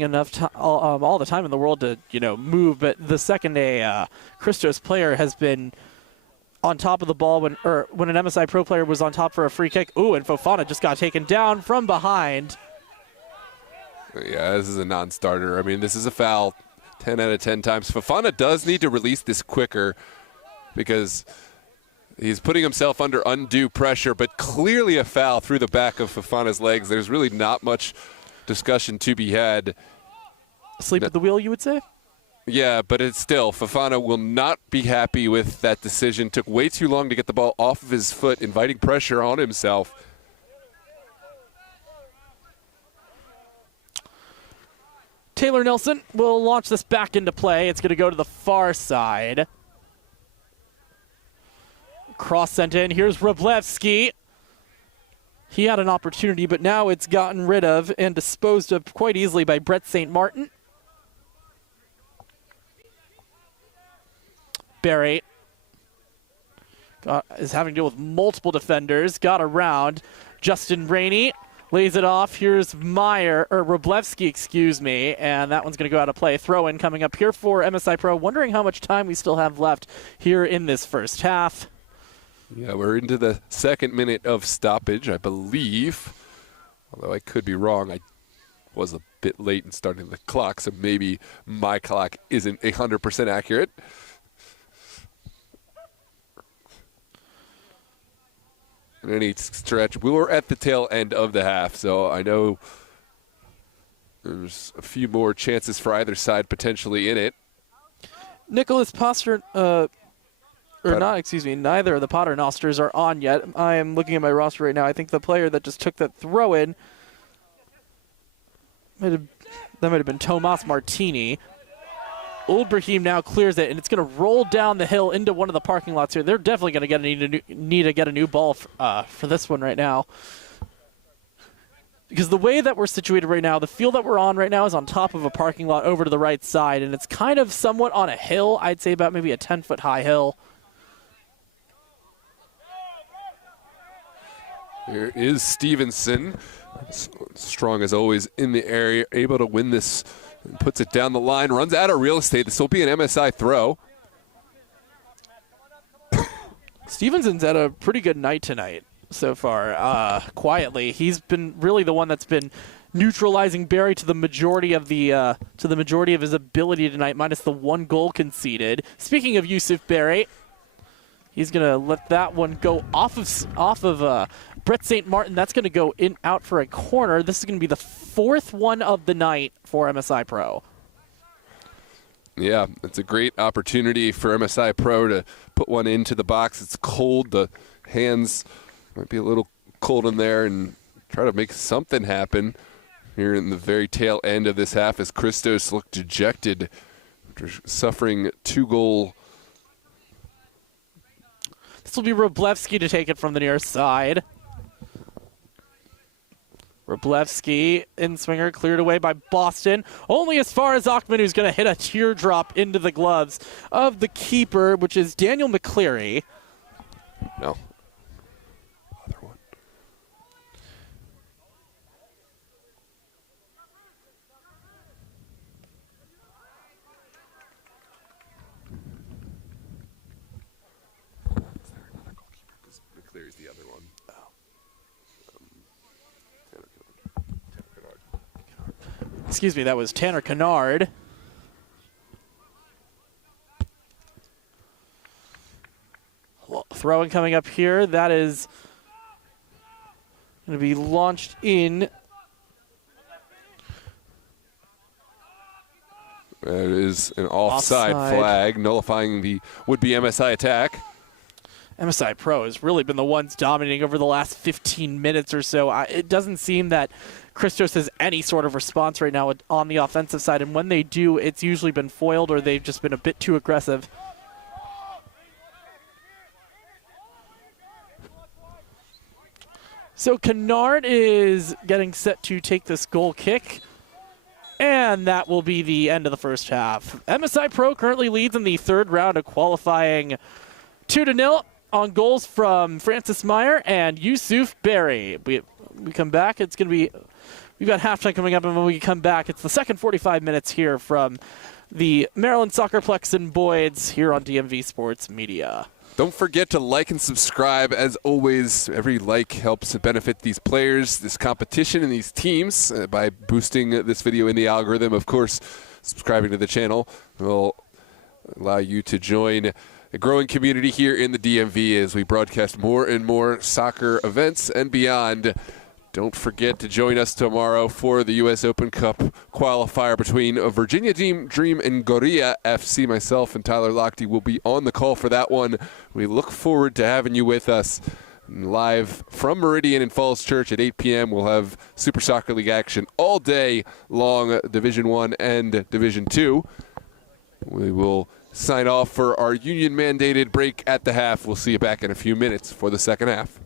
enough all the time in the world to move, but the second a Christos player has been on top of the ball when an MSI Pro player was on top for a free kick. Ooh, and Fofana just got taken down from behind. Yeah, this is a non-starter. I mean, this is a foul 10 out of 10 times. Fofana does need to release this quicker because he's putting himself under undue pressure, but clearly a foul through the back of Fofana's legs. There's really not much discussion to be had. Asleep at the wheel, you would say? Yeah, but it's still, Fofana will not be happy with that decision. Took way too long to get the ball off of his foot, inviting pressure on himself. Taylor Nelson will launch this back into play. It's going to go to the far side. Cross sent in. Here's Wroblewski. He had an opportunity, but now it's gotten rid of and disposed of quite easily by Brett St. Martin. Barry is having to deal with multiple defenders. Got around. Justin Rainey lays it off. Here's Wroblewski, excuse me, and that one's going to go out of play. Throw in coming up here for MSI Pro. Wondering how much time we still have left here in this first half. Yeah, we're into the second minute of stoppage, I believe. Although I could be wrong. I was a bit late in starting the clock, so maybe my clock isn't 100% accurate. In any stretch, we were at the tail end of the half, so I know there's a few more chances for either side potentially in it. Nicholas Poster, neither of the Paternosters are on yet. I am looking at my roster right now. I think the player that just took that throw in, that might have been Tomas Martini. Old Brahim now clears it, and it's going to roll down the hill into one of the parking lots here. They're definitely going to need to get a new ball for this one right now. Because the way that we're situated right now, the field that we're on right now is on top of a parking lot over to the right side, and it's kind of somewhat on a hill. I'd say about maybe a 10-foot high hill. Here is Stevenson, strong as always in the area, able to win this. Puts it down the line, runs out of real estate. This will be an MSI throw. Stevenson's had a pretty good night tonight so far. Quietly, he's been really the one that's been neutralizing Barry to the majority of his ability tonight, minus the one goal conceded. Speaking of Yusuf Barry, he's gonna let that one go off of Brett St. Martin. That's going to go out for a corner. This is going to be the fourth one of the night for MSI Pro. Yeah, it's a great opportunity for MSI Pro to put one into the box. It's cold. The hands might be a little cold in there, and try to make something happen here in the very tail end of this half as Christos looked dejected after suffering 2-goal. This will be Wroblewski to take it from the near side. Wroblewski in swinger, cleared away by Boston. Only as far as Achman, who's going to hit a teardrop into the gloves of the keeper, which is Daniel McCleary. No. Other one. Is there another goalkeeper? Because McCleary's the other one. Excuse me, that was Tanner Kennard. Well, throwing coming up here. That is going to be launched in. That is an offside flag, nullifying the would-be MSI attack. MSI Pro has really been the ones dominating over the last 15 minutes or so. It doesn't seem that Christos has any sort of response right now on the offensive side, and when they do, it's usually been foiled or they've just been a bit too aggressive. So Kennard is getting set to take this goal kick, and that will be the end of the first half. MSI Pro currently leads in the third round of qualifying 2-0 on goals from Francis Meyer and Yusuf Barry. We come back, it's going to be, we've got halftime coming up, and when we come back, it's the second 45 minutes here from the Maryland Soccerplex in Boyd's here on DMV Sports Media. Don't forget to like and subscribe. As always, every like helps benefit these players, this competition, and these teams by boosting this video in the algorithm. Of course, subscribing to the channel will allow you to join a growing community here in the DMV as we broadcast more and more soccer events and beyond Don't forget to join us tomorrow for the U.S. Open Cup qualifier between Virginia Dream and Gorilla FC. Myself and Tyler Lochte will be on the call for that one. We look forward to having you with us live from Meridian and Falls Church at 8 p.m. We'll have Super Soccer League action all day long, Division I and Division II. We will sign off for our union-mandated break at the half. We'll see you back in a few minutes for the second half.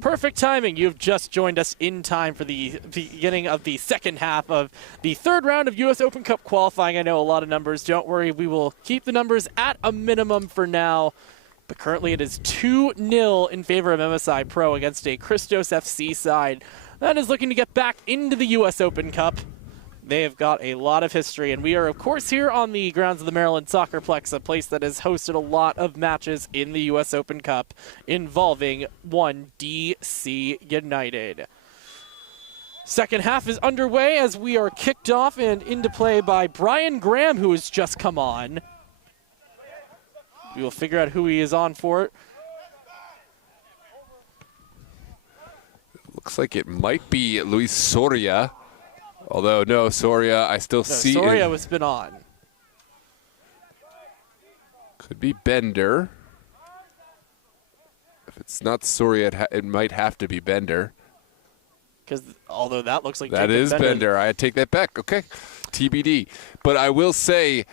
Perfect timing. You've just joined us in time for the beginning of the second half of the third round of U.S. Open Cup qualifying. I know a lot of numbers. Don't worry. We will keep the numbers at a minimum for now. But currently it is 2-0 in favor of MSI Pro against a Christos FC side that is looking to get back into the U.S. Open Cup. They have got a lot of history, and we are, of course, here on the grounds of the Maryland Soccerplex, a place that has hosted a lot of matches in the U.S. Open Cup involving one DC United. Second half is underway as we are kicked off and into play by Brian Graham, who has just come on. We will figure out who he is on for. Looks like it might be Luis Soria. Although, no, Soria, I still see. Soria has been on. Could be Bender. If it's not Soria, it might have to be Bender. Because although that looks like that is Bender. I take that back. Okay, TBD. But I will say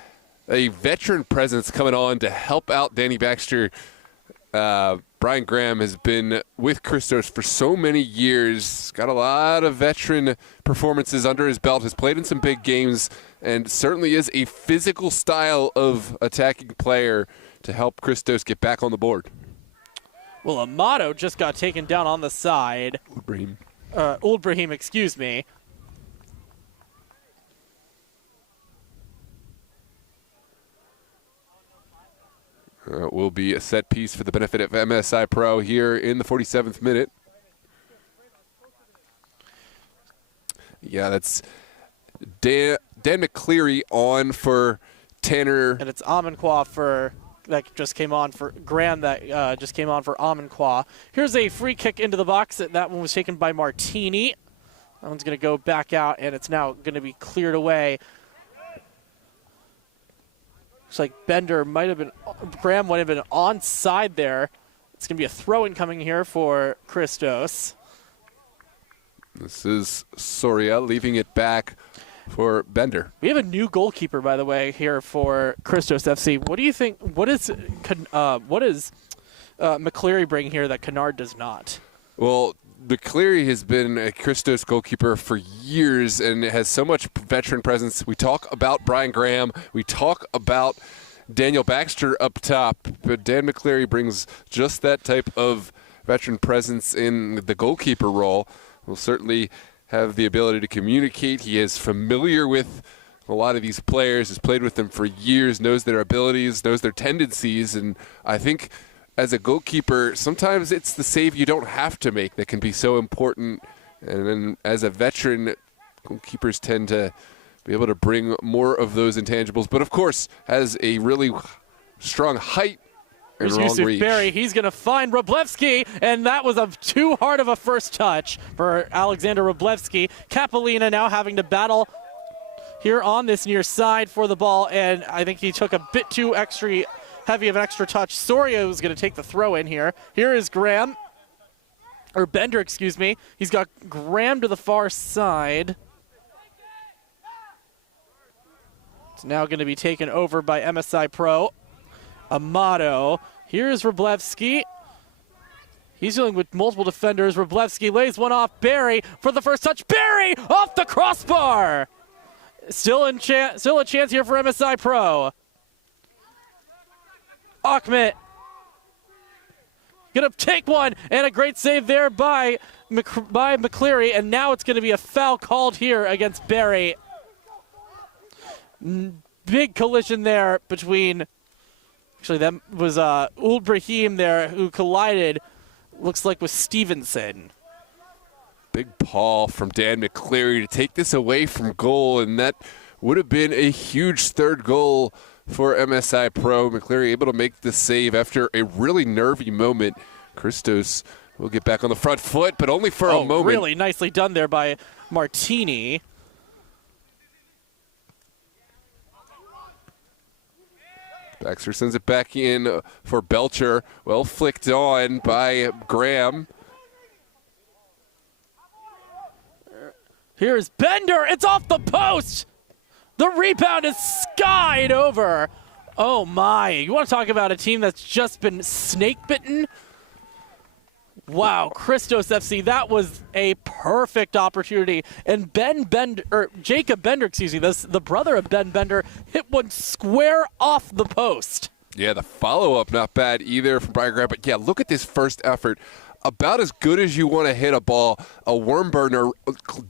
a veteran presence coming on to help out Danny Baxter. Brian Graham has been with Christos for so many years, got a lot of veteran performances under his belt, has played in some big games, and certainly is a physical style of attacking player to help Christos get back on the board. Well, Amato just got taken down on the side. Old Brahim, excuse me. Will be a set piece for the benefit of MSI Pro here in the 47th minute. Yeah, that's Dan McCleary on for Tanner. And it's Amenkwa that just came on for Graham that just came on for Amenkwa. Here's a free kick into the box. That one was taken by Martini. That one's going to go back out, and it's now going to be cleared away. Looks like Graham might have been onside there. It's going to be a throw-in coming here for Christos. This is Soria leaving it back for Bender. We have a new goalkeeper, by the way, here for Christos FC. What do you think? What is McCleary bring here that Kennard does not? Well, McCleary has been a Christos goalkeeper for years and has so much veteran presence. We talk about Brian Graham. We talk about Daniel Baxter up top. But Dan McCleary brings just that type of veteran presence in the goalkeeper role. Will certainly have the ability to communicate. He is familiar with a lot of these players, has played with them for years, knows their abilities, knows their tendencies, and I think as a goalkeeper, sometimes it's the save you don't have to make that can be so important. And then as a veteran, goalkeepers tend to be able to bring more of those intangibles. But, of course, has a really strong height and long reach. Barry, he's going to find Wroblewski, and that was too hard of a first touch for Alexander Wroblewski. Capolina now having to battle here on this near side for the ball, and I think he took a bit too heavy of an extra touch. Soria was going to take the throw in here. Here is Bender, excuse me. He's got Graham to the far side. It's now going to be taken over by MSI Pro. Amato. Here's Wroblewski. He's dealing with multiple defenders. Wroblewski lays one off Barry for the first touch. Barry off the crossbar. Still a chance here for MSI Pro. Ahmed gonna take one, and a great save there by McCleary, and now it's gonna be a foul called here against Barry. Big collision there between, actually that was Old Brahim there who collided, looks like with Stevenson. Big paw from Dan McCleary to take this away from goal, and that would have been a huge third goal for MSI Pro. McCleary able to make the save after a really nervy moment. Christos will get back on the front foot, but only for a moment. Really nicely done there by Martini. Baxter sends it back in for Belcher. Well flicked on by Graham. Here's Bender. It's off the post. The rebound is skied over. Oh, my. You want to talk about a team that's just been snake-bitten? Wow, Christos FC, that was a perfect opportunity. And Jacob Bender, excuse me, the brother of Ben Bender, hit one square off the post. Yeah, the follow-up not bad either from Brian Graham. But, yeah, look at this first effort. About as good as you want to hit a ball, a worm burner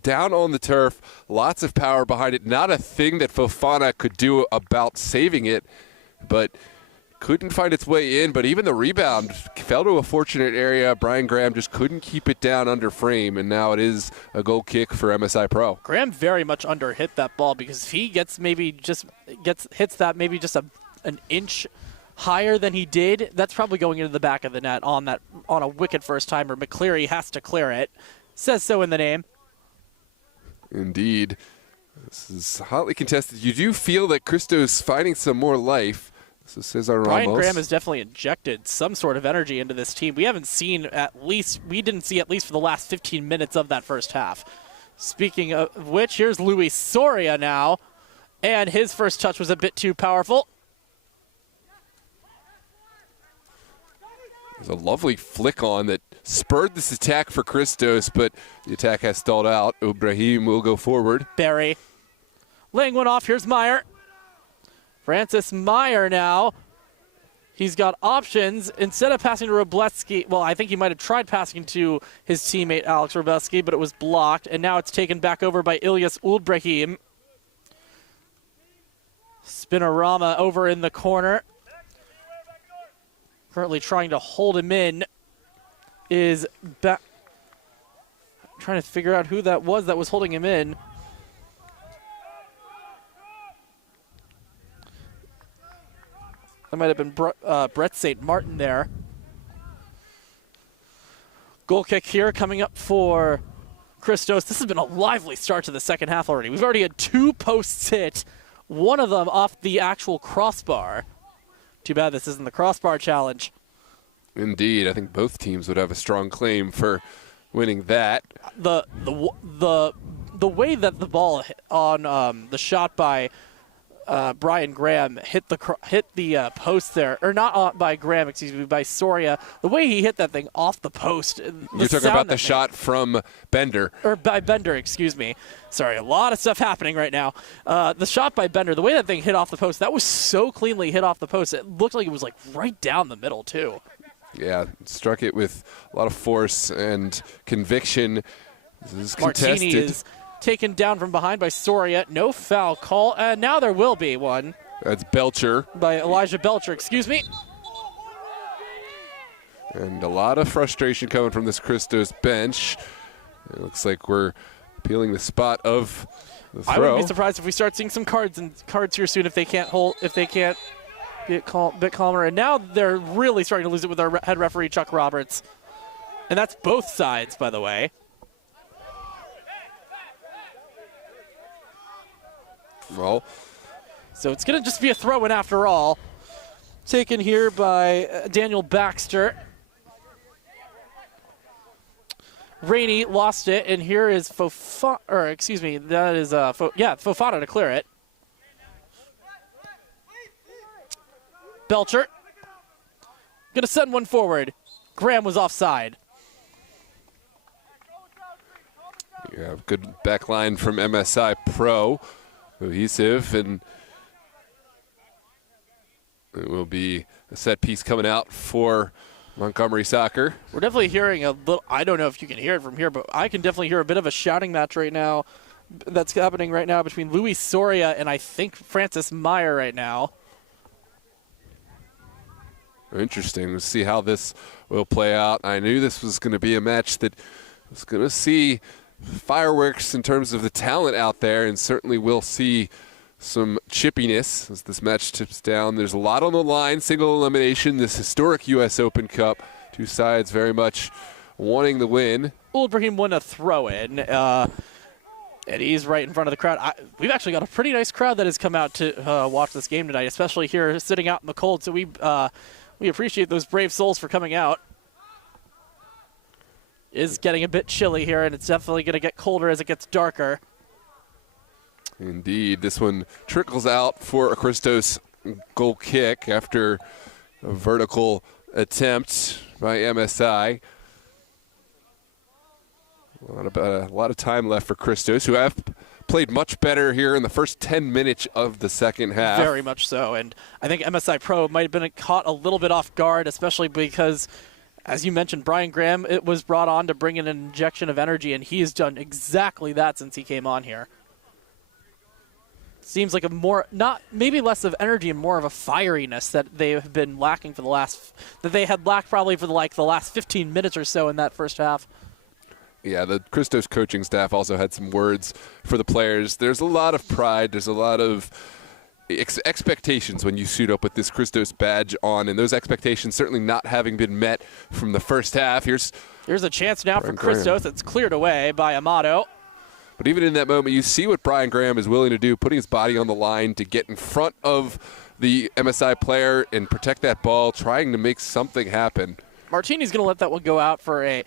down on the turf, lots of power behind it. Not a thing that Fofana could do about saving it, but couldn't find its way in. But even the rebound fell to a fortunate area. Brian Graham just couldn't keep it down under frame, and now it is a goal kick for MSI Pro. Graham very much underhit that ball, because if he hits that maybe just an inch higher than he did, that's probably going into the back of the net on a wicked first timer. McCleary has to clear it. Says so in the name. Indeed. This is hotly contested. You do feel that Christos finding some more life. This is Cesar Ramos. Brian Graham has definitely injected some sort of energy into this team. We didn't see at least for the last 15 minutes of that first half. Speaking of which, here's Luis Soria now, and his first touch was a bit too powerful. There's a lovely flick on that spurred this attack for Christos, but the attack has stalled out. Ibrahim will go forward. Barry laying one off. Here's Meyer. Francis Meyer now. He's got options. Instead of passing to Robleski, well, I think he might have tried passing to his teammate Alex Robleski, but it was blocked, and now it's taken back over by Ilyas Ulbrahim. Spinorama over in the corner. Currently trying to hold him in is trying to figure out who that was holding him in. That might have been Brett St. Martin there. Goal kick here coming up for Christos. This has been a lively start to the second half already. We've already had 2 posts hit, one of them off the actual crossbar. Too bad this isn't the crossbar challenge. Indeed, I think both teams would have a strong claim for winning that. The way that the ball on the shot by Brian Graham hit the post there, or not by Graham, excuse me, by Soria. The way he hit that thing off the post. You're talking about the shot from Bender. Or by Bender, excuse me. Sorry, a lot of stuff happening right now. The shot by Bender, the way that thing hit off the post, that was so cleanly hit off the post. It looked like it was like right down the middle too. Yeah, struck it with a lot of force and conviction. This is contested. Martini is taken down from behind by Soria. No foul call. And now there will be one. That's Belcher. By Elijah Belcher, excuse me. And a lot of frustration coming from this Christos bench. It looks like we're peeling the spot of the throw. I wouldn't be surprised if we start seeing some cards here soon if they can't be a bit calmer. And now they're really starting to lose it with our head referee, Chuck Roberts. And that's both sides, by the way. Well, so it's going to just be a throw-in after all. Taken here by Daniel Baxter. Rainey lost it, and here is Fofana, or excuse me, that is Fofana to clear it. Belcher going to send one forward. Graham was offside. Yeah, good back line from MSI Pro. Cohesive, and it will be a set piece coming out for Montgomery Soccer. We're definitely hearing a little, I don't know if you can hear it from here, but I can definitely hear a bit of a shouting match right now that's happening right now between Luis Soria and I think Francis Meyer right now. Interesting. We'll see how this will play out. I knew this was going to be a match that was going to see fireworks in terms of the talent out there, and certainly we'll see some chippiness as this match tips down. There's a lot on the line. Single elimination, this historic U.S. Open Cup. Two sides very much wanting the win. Ulbrahim won a throw-in, and he's right in front of the crowd. We've actually got a pretty nice crowd that has come out to watch this game tonight, especially here sitting out in the cold, so we appreciate those brave souls for coming out. Is getting a bit chilly here, and it's definitely going to get colder as it gets darker. Indeed. This one trickles out for a Christos goal kick after a vertical attempt by MSI. A lot of time left for Christos, who have played much better here in the first 10 minutes of the second half. Very much so, and I think MSI Pro might have been caught a little bit off guard, especially because, as you mentioned, Brian Graham was brought on to bring in an injection of energy, and he has done exactly that since he came on here. Seems like maybe less of energy and more of a fieriness that they have been lacking that they had lacked probably for the last 15 minutes or so in that first half. Yeah, the Christos coaching staff also had some words for the players. There's a lot of pride. There's a lot of expectations when you suit up with this Christos badge on, and those expectations certainly not having been met from the first half. Here's a chance now Brian for Christos. Graham. It's cleared away by Amato. But even in that moment, you see what Brian Graham is willing to do, putting his body on the line to get in front of the MSI player and protect that ball, trying to make something happen. Martini's going to let that one go out for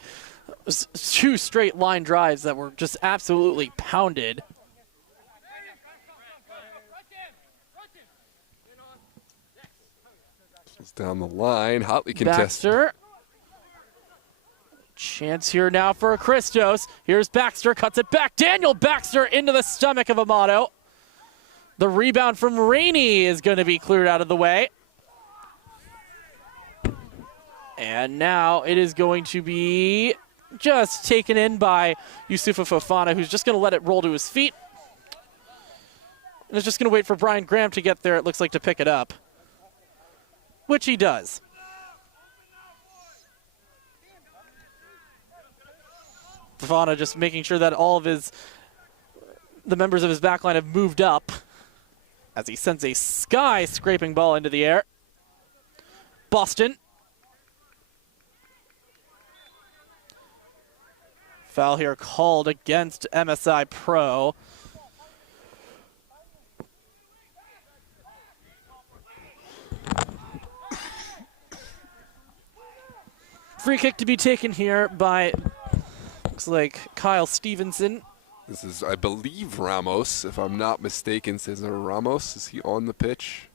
two straight line drives that were just absolutely pounded. It's down the line, hotly contested. Baxter. Chance here now for Christos. Here's Baxter, cuts it back. Daniel Baxter into the stomach of Amato. The rebound from Rainey is going to be cleared out of the way. And now it is going to be just taken in by Yusufa Fofana, who's just going to let it roll to his feet. And is just going to wait for Brian Graham to get there, it looks like, to pick it up. Which he does. Fofana just making sure that all of the members of his backline have moved up as he sends a sky-scraping ball into the air. Boston. Foul here called against MSI Pro. Free kick to be taken here by, looks like, Kyle Stevenson. This is, I believe, Ramos, if I'm not mistaken. Cesar Ramos, is he on the pitch?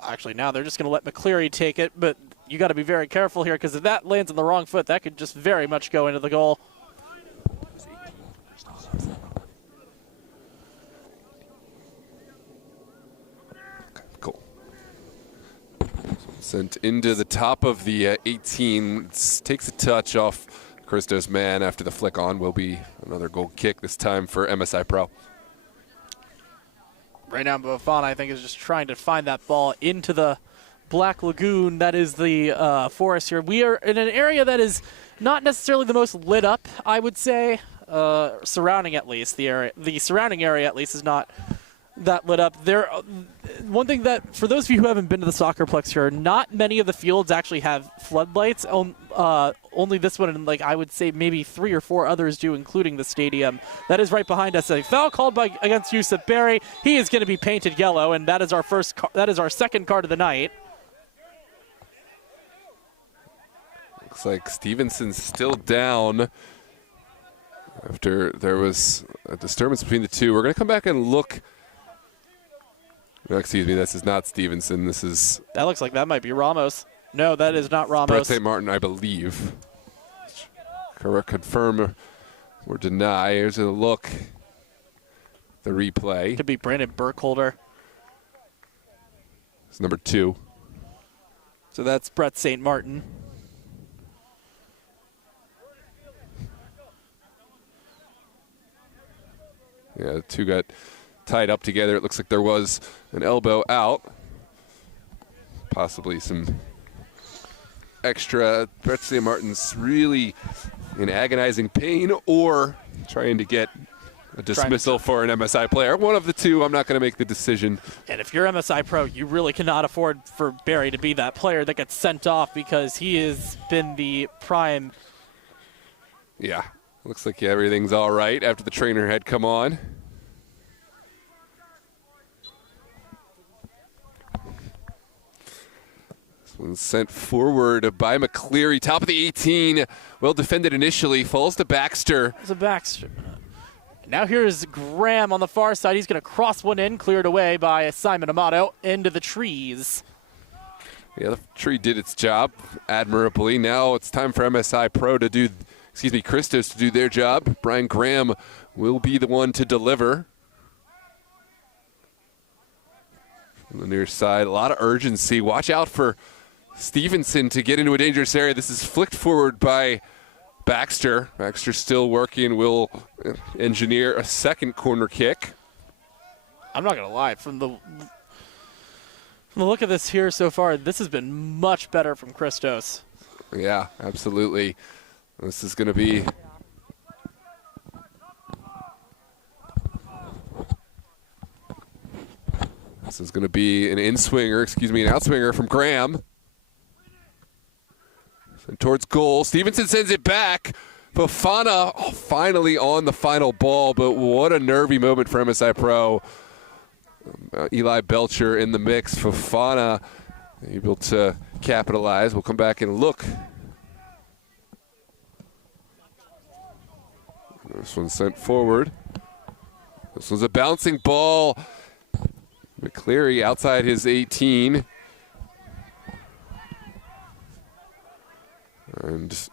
Actually, now they're just going to let McCleary take it, but you got to be very careful here because if that lands on the wrong foot, that could just very much go into the goal. Cool. Sent into the top of the 18. Takes a touch off Christos' man after the flick on. Will be another goal kick, this time for MSI Pro. Right now, Bofana, I think, is just trying to find that ball into the Black Lagoon. That is the forest here. We are in an area that is not necessarily the most lit up, I would say. Surrounding, at least. The surrounding area, at least, is not that lit up. One thing that, for those of you who haven't been to the Soccerplex here, not many of the fields actually have floodlights. Only this one, and I would say maybe 3 or 4 others do, including the stadium. That is right behind us. A foul called against Yusuf Berry. He is going to be painted yellow, and that is our second card of the night. Looks like Stevenson's still down after there was a disturbance between the two. We're going to come back and look. No, excuse me, this is not Stevenson. That looks like that might be Ramos. No, that is not Ramos. Brett St. Martin, I believe. Confirm or deny. Here's a look. The replay. Could be Brandon Burkholder. It's number 2. So that's Brett St. Martin. Yeah, the two got tied up together. It looks like there was an elbow out. Possibly some extra. Brett St. Martin's really in agonizing pain or trying to get a dismissal for an MSI player. One of the two. I'm not going to make the decision. And if you're MSI Pro, you really cannot afford for Barry to be that player that gets sent off because he has been the prime. Yeah. Looks like everything's all right after the trainer had come on. This one's sent forward by McCleary. Top of the 18. Well defended initially. Falls to Baxter. It's a Baxter. Now here's Graham on the far side. He's going to cross one in, cleared away by Simon Amato into the trees. Yeah, the tree did its job admirably. Now it's time for MSI Pro to do Christos to do their job. Brian Graham will be the one to deliver. On the near side, a lot of urgency. Watch out for Stevenson to get into a dangerous area. This is flicked forward by Baxter. Baxter still working, will engineer a second corner kick. I'm not going to lie. From the look of this here so far, this has been much better from Christos. Yeah, absolutely. This is going to be... This is going to be an in-swinger, an out-swinger from Graham. And towards goal. Stevenson sends it back. Fofana finally on the final ball, but what a nervy moment for MSI Pro. Eli Belcher in the mix. Fofana able to capitalize. We'll come back and look. This one's sent forward. This was a bouncing ball. McCleary outside his 18. And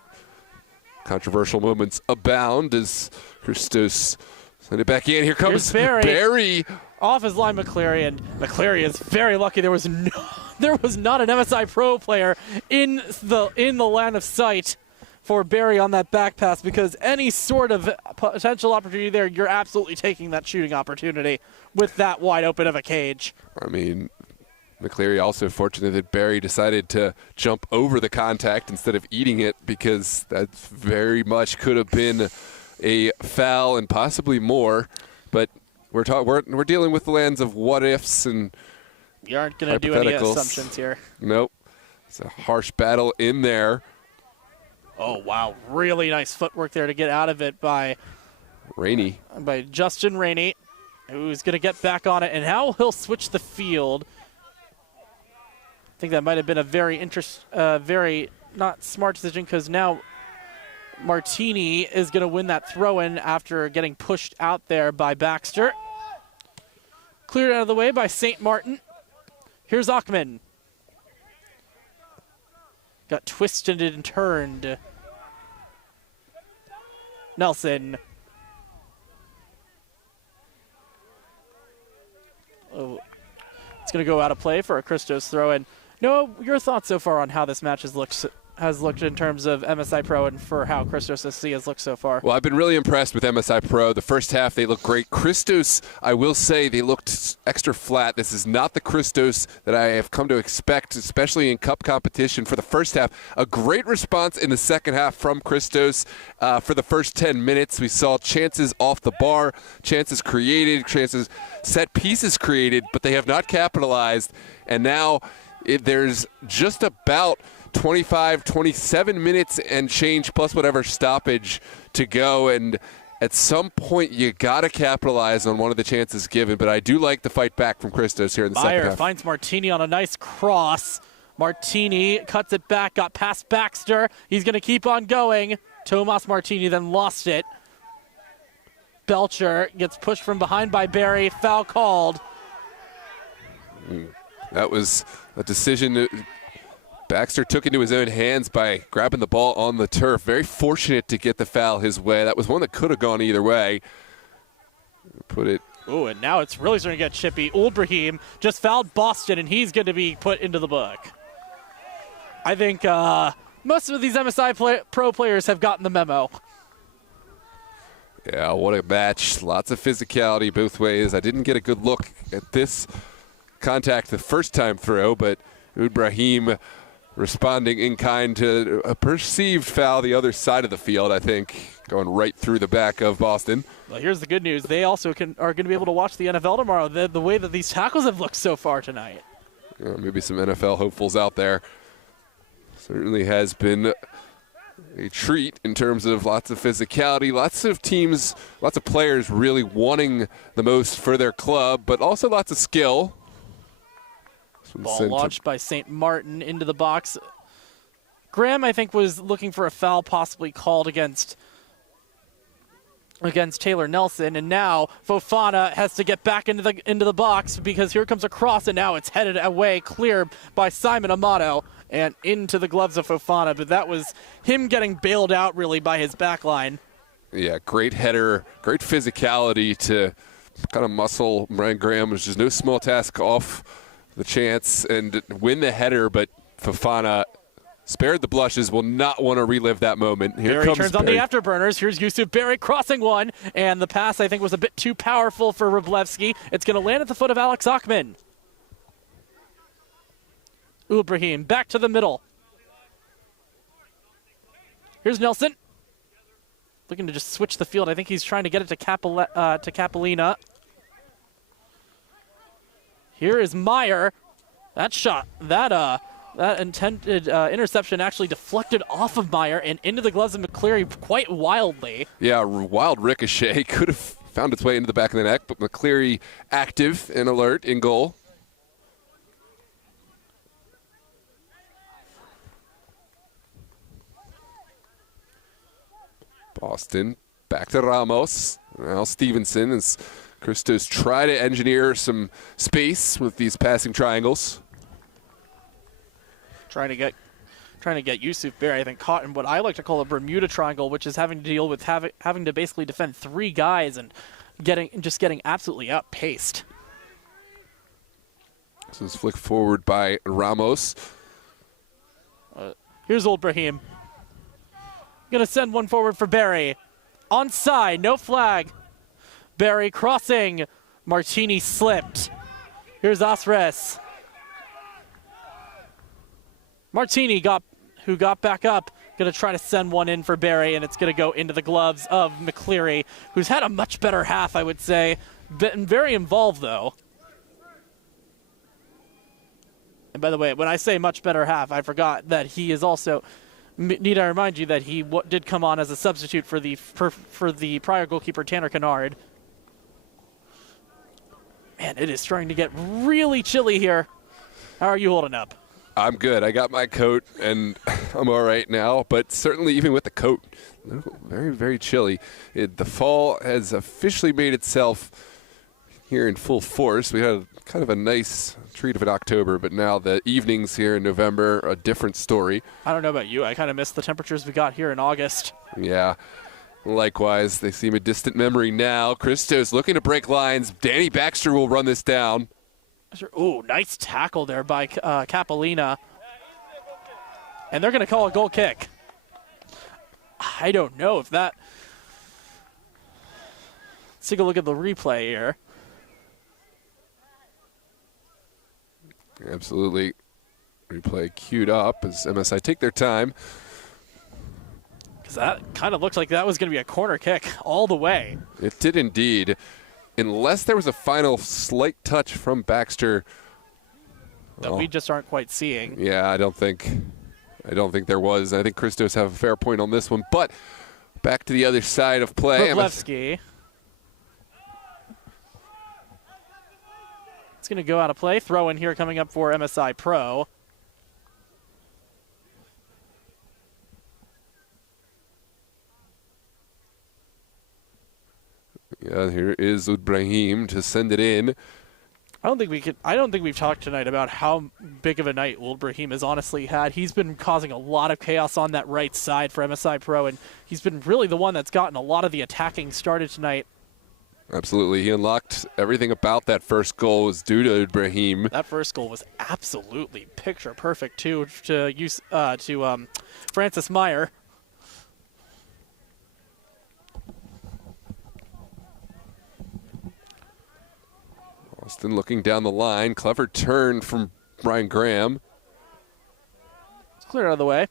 controversial moments abound as Christos send it back in. Here comes Barry. Off his line, McCleary, and McCleary is very lucky there was not an MSI Pro player in the line of sight for Barry on that back pass, because any sort of potential opportunity there, you're absolutely taking that shooting opportunity with that wide open of a cage. I mean, McCleary also fortunate that Barry decided to jump over the contact instead of eating it, because that very much could have been a foul and possibly more. But we're dealing with the lands of what ifs and you aren't going to do any assumptions here. Nope. It's a harsh battle in there. Oh, wow. Really nice footwork there to get out of it by Justin Rainey, who's going to get back on it. And how he'll switch the field. I think that might have been a very not smart decision, because now Martini is going to win that throw-in after getting pushed out there by Baxter. Cleared out of the way by St. Martin. Here's Achman. Got twisted and turned. Nelson. Oh, it's going to go out of play for a Christos throw-in. Noah, your thoughts so far on how this match has looked in terms of MSI Pro and for how Christos SC has looked so far? Well, I've been really impressed with MSI Pro. The first half, they looked great. Christos, I will say, they looked extra flat. This is not the Christos that I have come to expect, especially in cup competition. For the first half, a great response in the second half from Christos. For the first 10 minutes, we saw chances off the bar, chances created, set pieces created, but they have not capitalized. And now there's just about 27 minutes and change plus whatever stoppage to go, and at some point you got to capitalize on one of the chances given, but I do like the fight back from Christos here in the second half. Finds Martini on a nice cross. Martini cuts it back, got past Baxter. He's going to keep on going. Tomas Martini then lost it. Belcher gets pushed from behind by Barry. Foul called. That was a decision Baxter took into his own hands by grabbing the ball on the turf. Very fortunate to get the foul his way. That was one that could have gone either way. Oh, and now it's really starting to get chippy. Ulbrahim just fouled Boston, and he's going to be put into the book. I think most of these MSI Pro players have gotten the memo. Yeah, what a match. Lots of physicality both ways. I didn't get a good look at this contact the first time through, but Ulbrahim responding in kind to a perceived foul the other side of the field, I think, going right through the back of Boston. Well, here's the good news. They also are going to be able to watch the NFL tomorrow, the way that these tackles have looked so far tonight. Maybe some NFL hopefuls out there. Certainly has been a treat in terms of lots of physicality, lots of teams, lots of players really wanting the most for their club, but also lots of skill. Ball launched by St. Martin into the box. Graham, I think, was looking for a foul possibly called against Taylor Nelson, and now Fofana has to get back into the box because here comes a cross, and now it's headed away, clear by Simon Amato, and into the gloves of Fofana, but that was him getting bailed out really by his back line. Yeah, great header, great physicality to kind of muscle Ryan Graham, which is no small task off the chance and win the header, but Fofana spared the blushes, will not want to relive that moment. Here Barry comes turns on the afterburners. Here's Yusuf Barry crossing one, and the pass, I think, was a bit too powerful for Wroblewski. It's going to land at the foot of Alex Achman. Ibrahim back to the middle. Here's Nelson. Looking to just switch the field. I think he's trying to get it to Capellina. Here is Meyer. That shot, that intended interception actually deflected off of Meyer and into the gloves of McCleary quite wildly. Yeah, wild ricochet. Could have found its way into the back of the net, but McCleary active and alert in goal. Boston back to Ramos. Now Stevenson as Christos try to engineer some space with these passing triangles. Trying to get Yusuf Barry, I think, caught in what I like to call a Bermuda triangle, which is having to deal with having to basically defend three guys and getting absolutely outpaced. This is flicked forward by Ramos. Here's Old Brahim. Gonna send one forward for Barry. Onside, no flag. Barry crossing. Martini slipped. Here's Asres. Martini who got back up, gonna try to send one in for Barry, and it's gonna go into the gloves of McCleary, who's had a much better half, I would say. Been very involved though. And by the way, when I say much better half, I forgot that he is also. Need I remind you that he did come on as a substitute for the prior goalkeeper Tanner Kennard. Man, it is starting to get really chilly here. How are you holding up? I'm good. I got my coat, and I'm all right now. But certainly, even with the coat, very, very chilly. The fall has officially made itself here in full force. We had kind of a nice treat of an October, but now the evenings here in November, a different story. I don't know about you. I kind of miss the temperatures we got here in August. Yeah. Likewise, they seem a distant memory now. Christos looking to break lines. Danny Baxter will run this down. Ooh, nice tackle there by Capellina. And they're going to call a goal kick. I don't know if that... Let's take a look at the replay here. Absolutely. Replay queued up as MSI take their time. Because that kind of looked like that was going to be a corner kick all the way. It did indeed. Unless there was a final slight touch from Baxter. That we just aren't quite seeing. Yeah, I don't think there was. I think Christos have a fair point on this one. But back to the other side of play. Wroblewski. It's going to go out of play. Throw in here coming up for MSI Pro. Yeah, here is Ibrahim to send it in. I don't think we've talked tonight about how big of a night Old Brahim has honestly had. He's been causing a lot of chaos on that right side for MSI Pro, and he's been really the one that's gotten a lot of the attacking started tonight. Absolutely. He unlocked everything about that first goal was due to Ibrahim. That first goal was absolutely picture perfect too to Francis Meyer. Austin looking down the line. Clever turn from Ryan Graham. It's clear out of the way.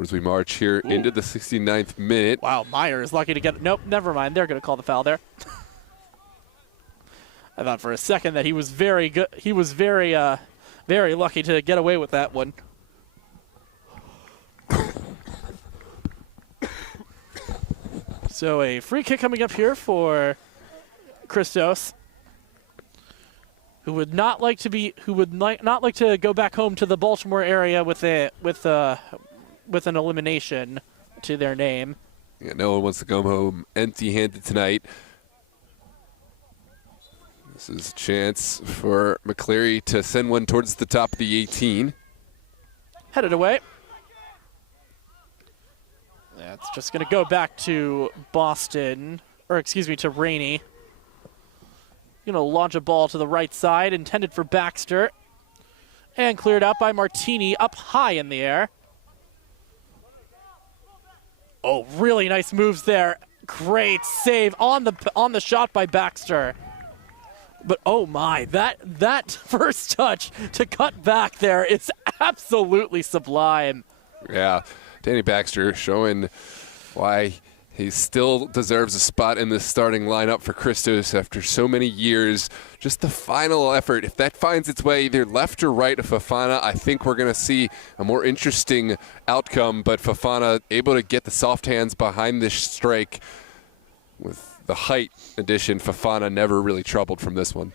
As we march here into the 69th minute. Wow, Meyer is lucky to get... Nope, never mind. They're going to call the foul there. I thought for a second that he was very good. He was very lucky to get away with that one. So a free kick coming up here for Christos, who would not like to go back home to the Baltimore area with an elimination to their name. Yeah, no one wants to come home empty-handed tonight. This is a chance for McCleary to send one towards the top of the 18. Headed away. That's just going to go back to Boston, or excuse me, to Rainey. Going to launch a ball to the right side, intended for Baxter. And cleared out by Martini, up high in the air. Oh, really nice moves there. Great save on the shot by Baxter. But oh my, that first touch to cut back there is absolutely sublime. Yeah, Danny Baxter showing why he still deserves a spot in this starting lineup for Christos after so many years. Just the final effort, if that finds its way either left or right of Fofana, I think we're going to see a more interesting outcome. But Fofana able to get the soft hands behind this strike. With the height addition, Fofana never really troubled from this one.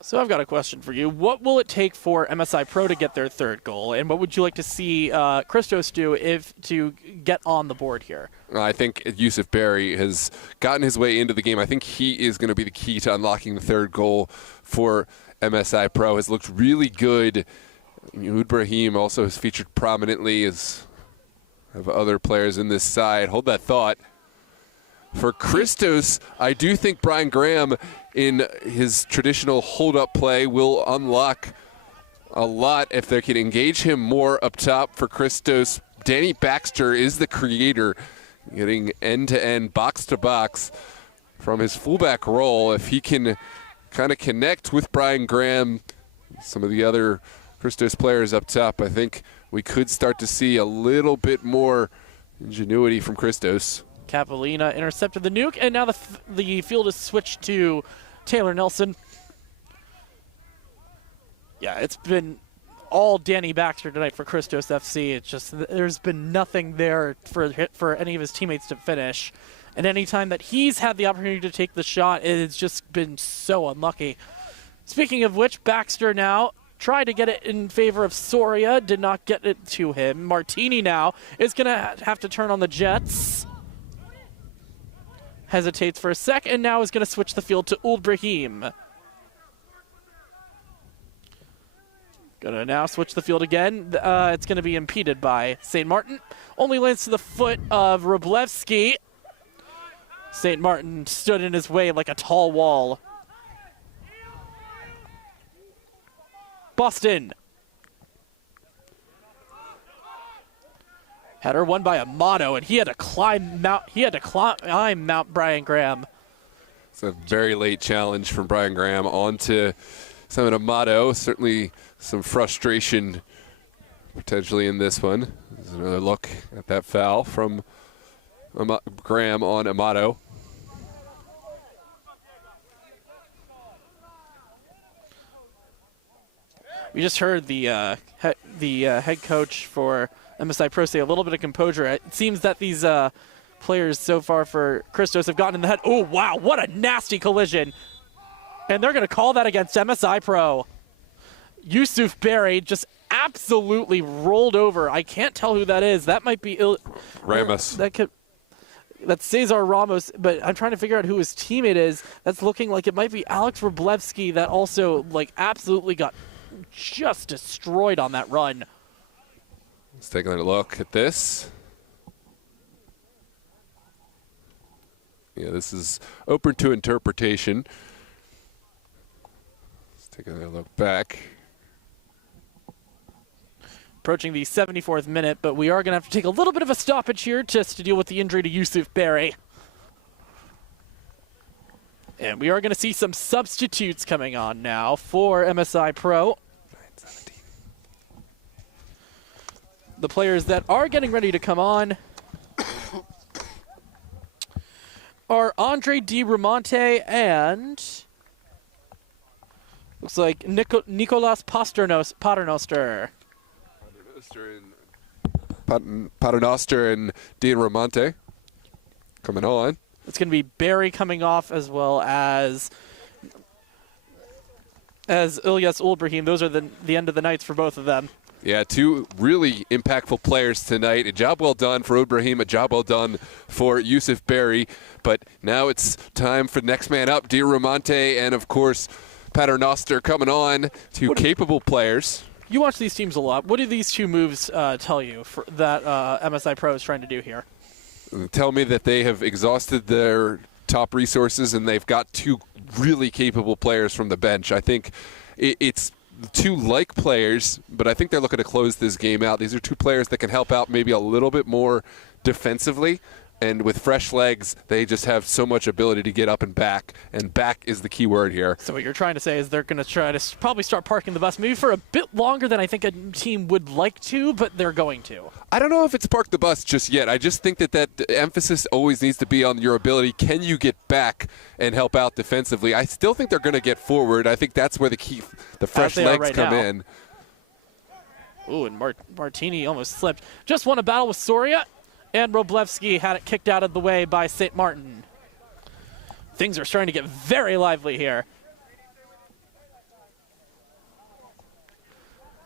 So I've got a question for you. What will it take for MSI Pro to get their third goal? And what would you like to see Christos do to get on the board here? I think Yusuf Berry has gotten his way into the game. I think he is going to be the key to unlocking the third goal for MSI Pro. Has looked really good. Ud Brahim also has featured prominently as of other players in this side. Hold that thought. For Christos, I do think Brian Graham in his traditional hold-up play will unlock a lot if they can engage him more up top. For Christos, Danny Baxter is the creator, getting end-to-end, box-to-box from his fullback role. If he can kind of connect with Brian Graham, some of the other Christos players up top, I think we could start to see a little bit more ingenuity from Christos. Capolina intercepted the nuke, and now the field is switched to Taylor Nelson. Yeah, it's been all Danny Baxter tonight for Christos FC. It's just there's been nothing there for any of his teammates to finish. And any time that he's had the opportunity to take the shot, it's just been so unlucky. Speaking of which, Baxter now tried to get it in favor of Soria, did not get it to him. Martini now is going to have to turn on the Jets. Hesitates for a sec, and now is going to switch the field to Ud Brahim. Going to now switch the field again. It's going to be impeded by St. Martin. Only lands to the foot of Wroblewski. St. Martin stood in his way like a tall wall. Boston. Header won by Amato, and he had to climb Mount Brian Graham. It's a very late challenge from Brian Graham onto Simon Amato. Certainly some frustration potentially in this one. There's another look at that foul from Graham on Amato. We just heard the head coach for MSI Pro say a little bit of composure. It seems that these players so far for Christos have gotten in the head. Oh, wow, what a nasty collision. And they're going to call that against MSI Pro. Yusuf Berry just absolutely rolled over. I can't tell who that is. That might be Ramos. That's Cesar Ramos, but I'm trying to figure out who his teammate is. That's looking like it might be Alex Wroblewski that also absolutely got just destroyed on that run. Let's take a look at this. Yeah, this is open to interpretation. Let's take another look back. Approaching the 74th minute, but we are going to have to take a little bit of a stoppage here just to deal with the injury to Yusuf Berry. And we are going to see some substitutes coming on now for MSI Pro. The players that are getting ready to come on are Andre Di Ramonte and looks like Nicolas Paternoster. Paternoster and Di Ramonte coming on. It's going to be Barry coming off as well as Ilyas Ulbrahim. Those are the end of the nights for both of them. Yeah, two really impactful players tonight. A job well done for Ibrahim, a job well done for Yusuf Berry. But now it's time for next man up, Diamante, and of course, Paternoster coming on. Two capable players. You watch these teams a lot. What do these two moves tell you that MSI Pro is trying to do here? Tell me that they have exhausted their top resources and they've got two really capable players from the bench. I think it's two like players, but I think they're looking to close this game out. These are two players that can help out maybe a little bit more defensively. And with fresh legs, they just have so much ability to get up and back is the key word here. So what you're trying to say is they're going to try to probably start parking the bus maybe for a bit longer than I think a team would like to, but they're going to. I don't know if it's park the bus just yet. I just think that emphasis always needs to be on your ability. Can you get back and help out defensively? I still think they're going to get forward. I think that's where the fresh legs come in. Ooh, and Martini almost slipped. Just won a battle with Soria. And Roblevsky had it kicked out of the way by St. Martin. Things are starting to get very lively here.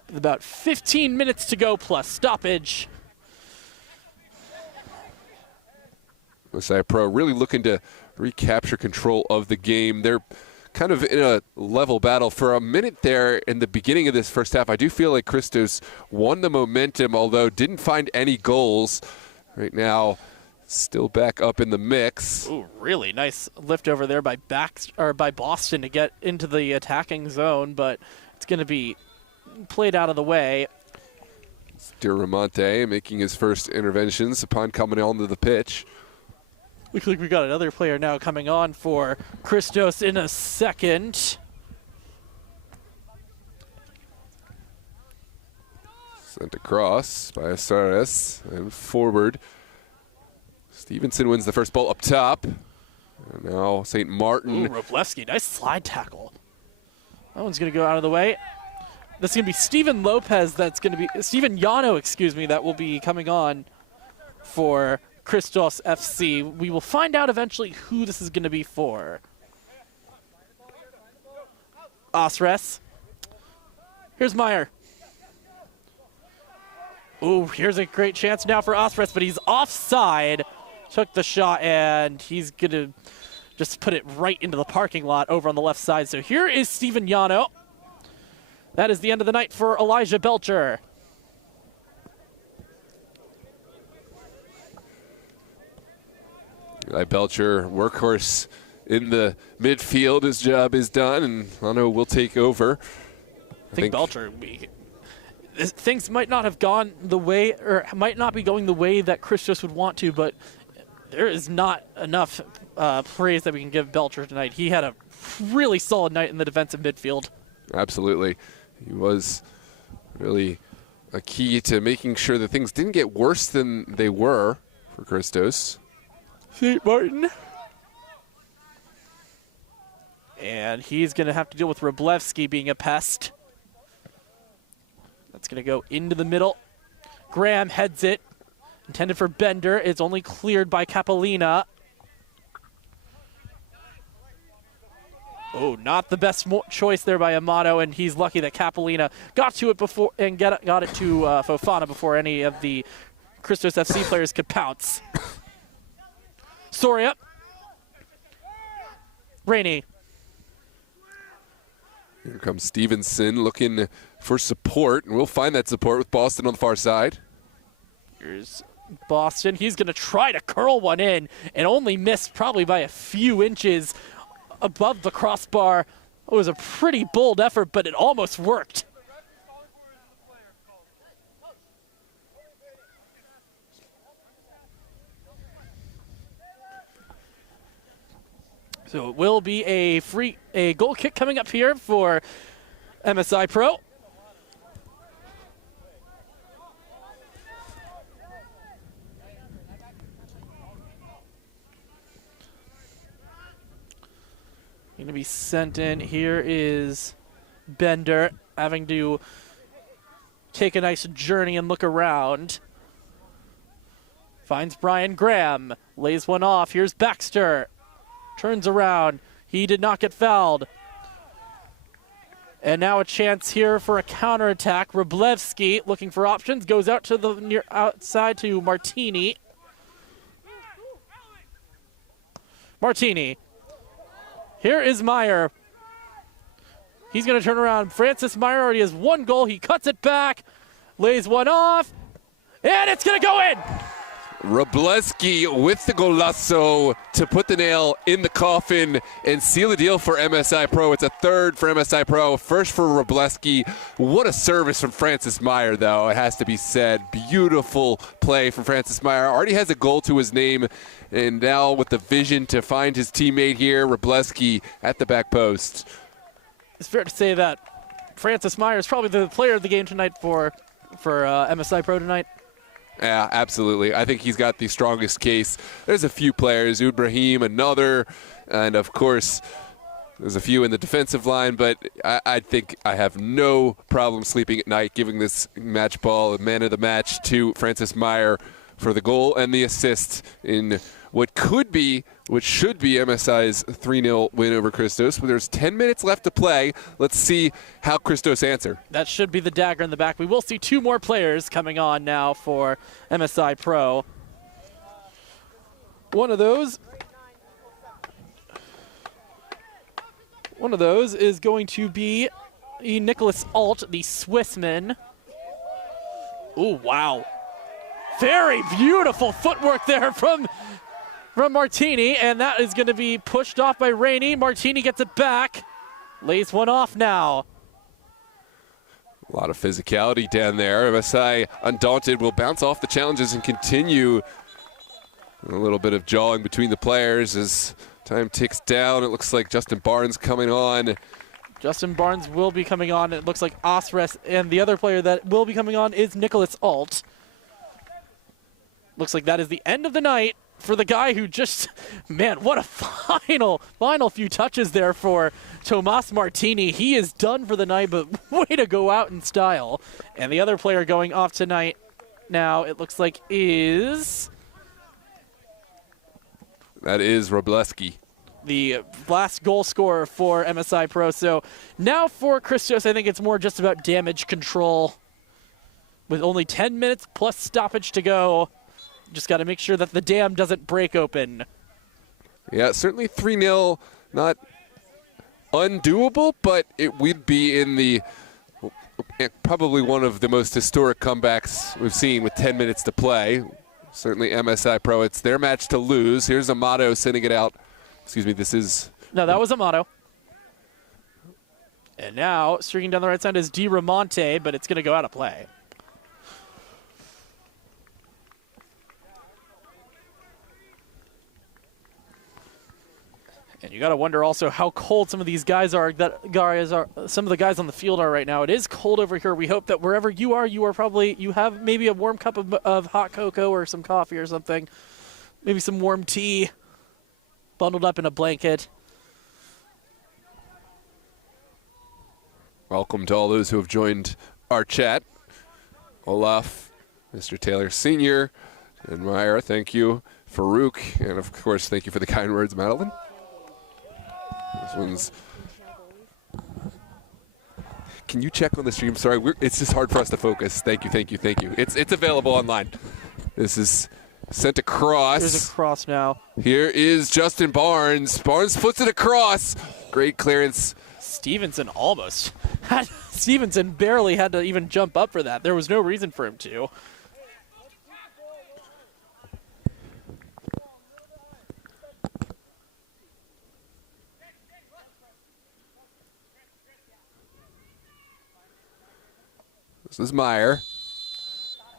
With about 15 minutes to go plus stoppage. MSI Pro really looking to recapture control of the game. They're kind of in a level battle. For a minute there in the beginning of this first half, I do feel like Christos won the momentum, although didn't find any goals. Right now, still back up in the mix. Ooh, really nice lift over there by Boston to get into the attacking zone, but it's going to be played out of the way. Diamante making his first interventions upon coming onto the pitch. Looks like we got another player now coming on for Christos in a second. Sent across by Asares and forward. Stevenson wins the first ball up top. And now St. Martin. Ooh, Roblevsky, nice slide tackle. That one's going to go out of the way. That's going to be Steven Lopez. That's going to be Steven Yano, excuse me, that will be coming on for Christos FC. We will find out eventually who this is going to be for. Asres. Here's Meyer. Ooh, here's a great chance now for Asres, but he's offside. Took the shot, and he's going to just put it right into the parking lot over on the left side. So here is Steven Yano. That is the end of the night for Elijah Belcher. Belcher, workhorse in the midfield. His job is done, and Yano will take over. I think Belcher... Things might not have gone the way, or might not be going the way that Christos would want to, but there is not enough praise that we can give Belcher tonight. He had a really solid night in the defensive midfield. Absolutely. He was really a key to making sure that things didn't get worse than they were for Christos. St. Martin. And he's going to have to deal with Roblevsky being a pest. That's going to go into the middle. Graham heads it. Intended for Bender. It's only cleared by Capolina. Oh, not the best choice there by Amato, and he's lucky that Capolina got to it before and got it to Fofana before any of the Christos FC players could pounce. Soria. Rainey. Here comes Stevenson looking for support, and we'll find that support with Boston on the far side. Here's Boston. He's going to try to curl one in and only miss probably by a few inches above the crossbar. It was a pretty bold effort, but it almost worked. So it will be a goal kick coming up here for MSI Pro. Going to be sent in. Here is Bender having to take a nice journey and look around. Finds Brian Graham, lays one off. Here's Baxter. Turns around. He did not get fouled. And now a chance here for a counterattack. Wroblewski looking for options, goes out to the near outside to Martini. Martini. Here is Meyer. He's going to turn around. Francis Meyer already has one goal. He cuts it back, lays one off, and it's going to go in. Wroblewski with the golazo to put the nail in the coffin and seal the deal for MSI Pro. It's a third for MSI Pro, first for Wroblewski. What a service from Francis Meyer, though, it has to be said. Beautiful play from Francis Meyer. Already has a goal to his name, and now with the vision to find his teammate here, Wroblewski at the back post. It's fair to say that Francis Meyer is probably the player of the game tonight for MSI Pro tonight. Yeah, absolutely. I think he's got the strongest case. There's a few players, Ibrahim, another, and of course, there's a few in the defensive line, but I think I have no problem sleeping at night giving this match ball, man of the match, to Francis Meyer for the goal and the assist in what should be MSI's 3-0 win over Christos. But there's 10 minutes left to play. Let's see how Christos answer. That should be the dagger in the back. We will see two more players coming on now for MSI Pro. One of those is going to be Nicholas Alt, the Swissman. Oh, wow. Very beautiful footwork there from Martini, and that is going to be pushed off by Rainey. Martini gets it back, lays one off now. A lot of physicality down there. MSI, undaunted, will bounce off the challenges and continue. A little bit of jawing between the players as time ticks down. It looks like Justin Barnes coming on. Justin Barnes will be coming on. It looks like Osres, and the other player that will be coming on is Nicholas Alt. Looks like that is the end of the night for the guy who just, man, what a final few touches there for Tomas Martini. He is done for the night, but way to go out in style. And the other player going off tonight now, it looks like is... That is Wroblewski, the last goal scorer for MSI Pro. So now for Christos, I think it's more just about damage control. With only 10 minutes plus stoppage to go, just got to make sure that the dam doesn't break open. Yeah, certainly 3-0, not undoable, but it would be in the probably one of the most historic comebacks we've seen with 10 minutes to play. Certainly MSI Pro, it's their match to lose. Here's Amato sending it out. Excuse me, this is... No, that was Amato. And now, streaking down the right side is Di Ramonte, but it's going to go out of play. And you got to wonder also how cold some of these guys are. Some of the guys on the field are right now. It is cold over here. We hope that wherever you are you have maybe a warm cup of hot cocoa or some coffee or something, maybe some warm tea, bundled up in a blanket. Welcome to all those who have joined our chat. Olaf, Mr. Taylor Sr., and Meyer, thank you. Farouk, and of course, thank you for the kind words, Madeline. This one's... Can you check on the stream? Sorry, it's just hard for us to focus. Thank you, thank you, thank you. It's available online. This is sent across. There's a cross now. Here is Justin Barnes. Barnes puts it across. Great clearance. Stevenson almost. Stevenson barely had to even jump up for that. There was no reason for him to. This is Meyer.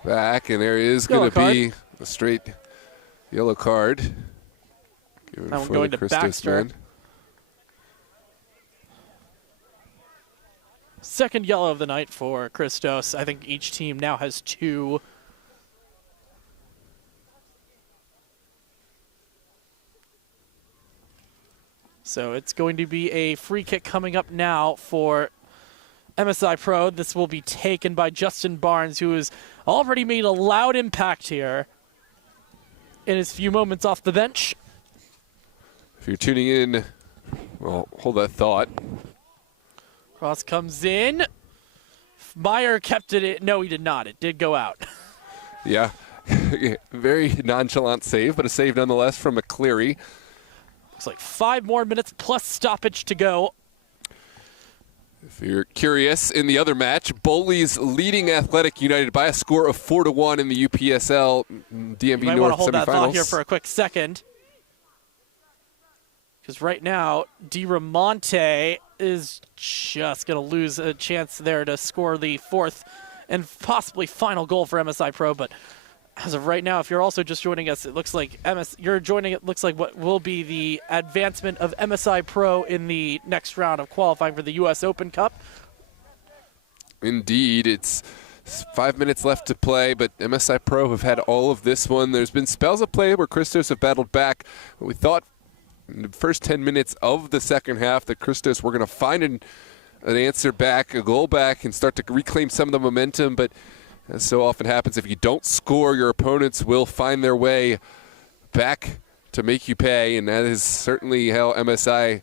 Back, and there is going to be a straight yellow card. Now we're going to Baxter. Second yellow of the night for Christos. I think each team now has 2. So it's going to be a free kick coming up now for MSI Pro. This will be taken by Justin Barnes, who has already made a loud impact here in his few moments off the bench. If you're tuning in, well, hold that thought. Cross comes in. Meyer kept it in. No, he did not. It did go out. Yeah. Very nonchalant save, but a save nonetheless from McCleary. Looks like 5 more minutes plus stoppage to go. If you're curious, in the other match, Boley's leading Athletic United by a score of 4-1 in the UPSL DMV You might North want to hold semifinals. that thought here for a quick second. Because right now, DiRamonte is just going to lose a chance there to score the 4th and possibly final goal for MSI Pro. But as of right now, if you're also just joining us, it looks like looks like what will be the advancement of MSI Pro in the next round of qualifying for the US Open Cup. Indeed, it's 5 minutes left to play, but MSI Pro have had all of this one. There's been spells of play where Christos have battled back. We thought in the first 10 minutes of the second half that Christos were going to find an answer back, a goal back, and start to reclaim some of the momentum, but as so often happens, if you don't score, your opponents will find their way back to make you pay, and that is certainly how MSI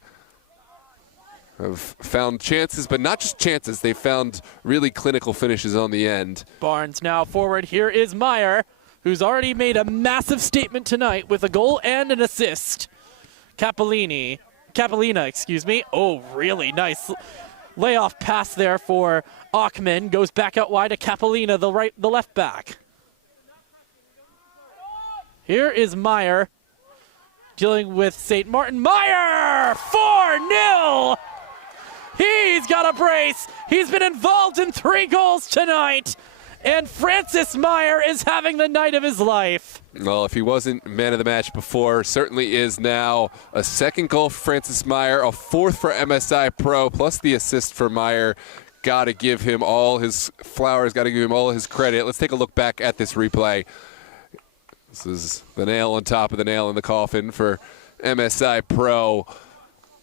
have found chances, but not just chances. They've found really clinical finishes on the end. Barnes now forward. Here is Meyer, who's already made a massive statement tonight with a goal and an assist. Capellina, excuse me. Oh, really nice layoff pass there for Achman. Goes back out wide to Capellina, the left back. Here is Meyer dealing with St. Martin. Meyer! 4-0! He's got a brace. He's been involved in 3 goals tonight. And Francis Meyer is having the night of his life. Well, if he wasn't man of the match before, certainly is now. A 2nd goal for Francis Meyer, a 4th for MSI Pro, plus the assist for Meyer. Got to give him all his flowers, got to give him all his credit. Let's take a look back at this replay. This is the nail on top of the nail in the coffin for MSI Pro.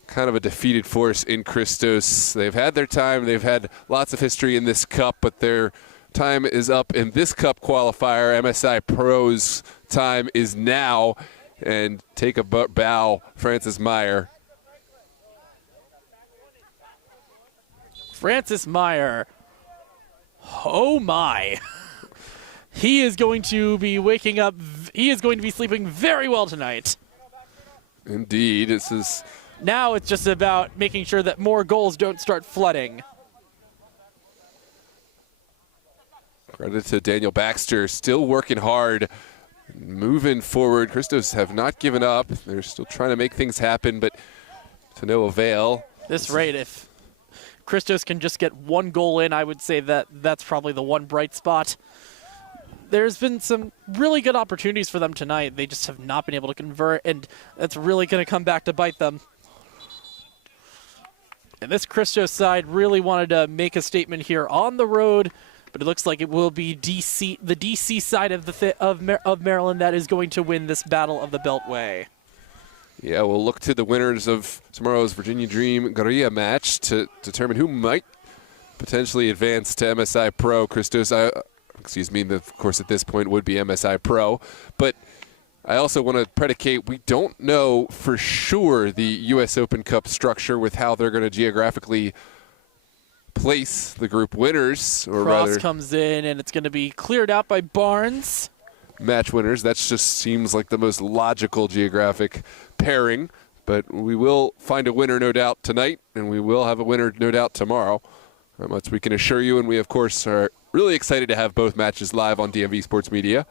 Kind of a defeated force in Christos. They've had their time. They've had lots of history in this cup, but their time is up in this cup qualifier. MSI Pro's time is now. And take a bow, Francis Meyer. Francis Meyer. Oh my. He is going to be waking up. He is going to be sleeping very well tonight. Indeed. This is. Now it's just about making sure that more goals don't start flooding. Credit to Daniel Baxter, still working hard, moving forward. Christos have not given up. They're still trying to make things happen, but to no avail. This rate, if Christos can just get 1 goal in, I would say that that's probably the one bright spot. There's been some really good opportunities for them tonight. They just have not been able to convert, and that's really going to come back to bite them. And this Christos side really wanted to make a statement here on the road, but it looks like it will be the DC side of Maryland that is going to win this battle of the Beltway. Yeah, we'll look to the winners of tomorrow's Virginia Dream Gorilla match to determine who might potentially advance to MSI Pro. Christos, of course at this point would be MSI Pro, but I also want to predicate we don't know for sure the U.S. Open Cup structure with how they're going to geographically place the group winners. Or Cross rather, comes in, and it's going to be cleared out by Barnes. Match winners. That just seems like the most logical geographic pairing. But we will find a winner, no doubt, tonight, and we will have a winner, no doubt, tomorrow. That much we can assure you, and we, of course, are really excited to have both matches live on DMV Sports Media.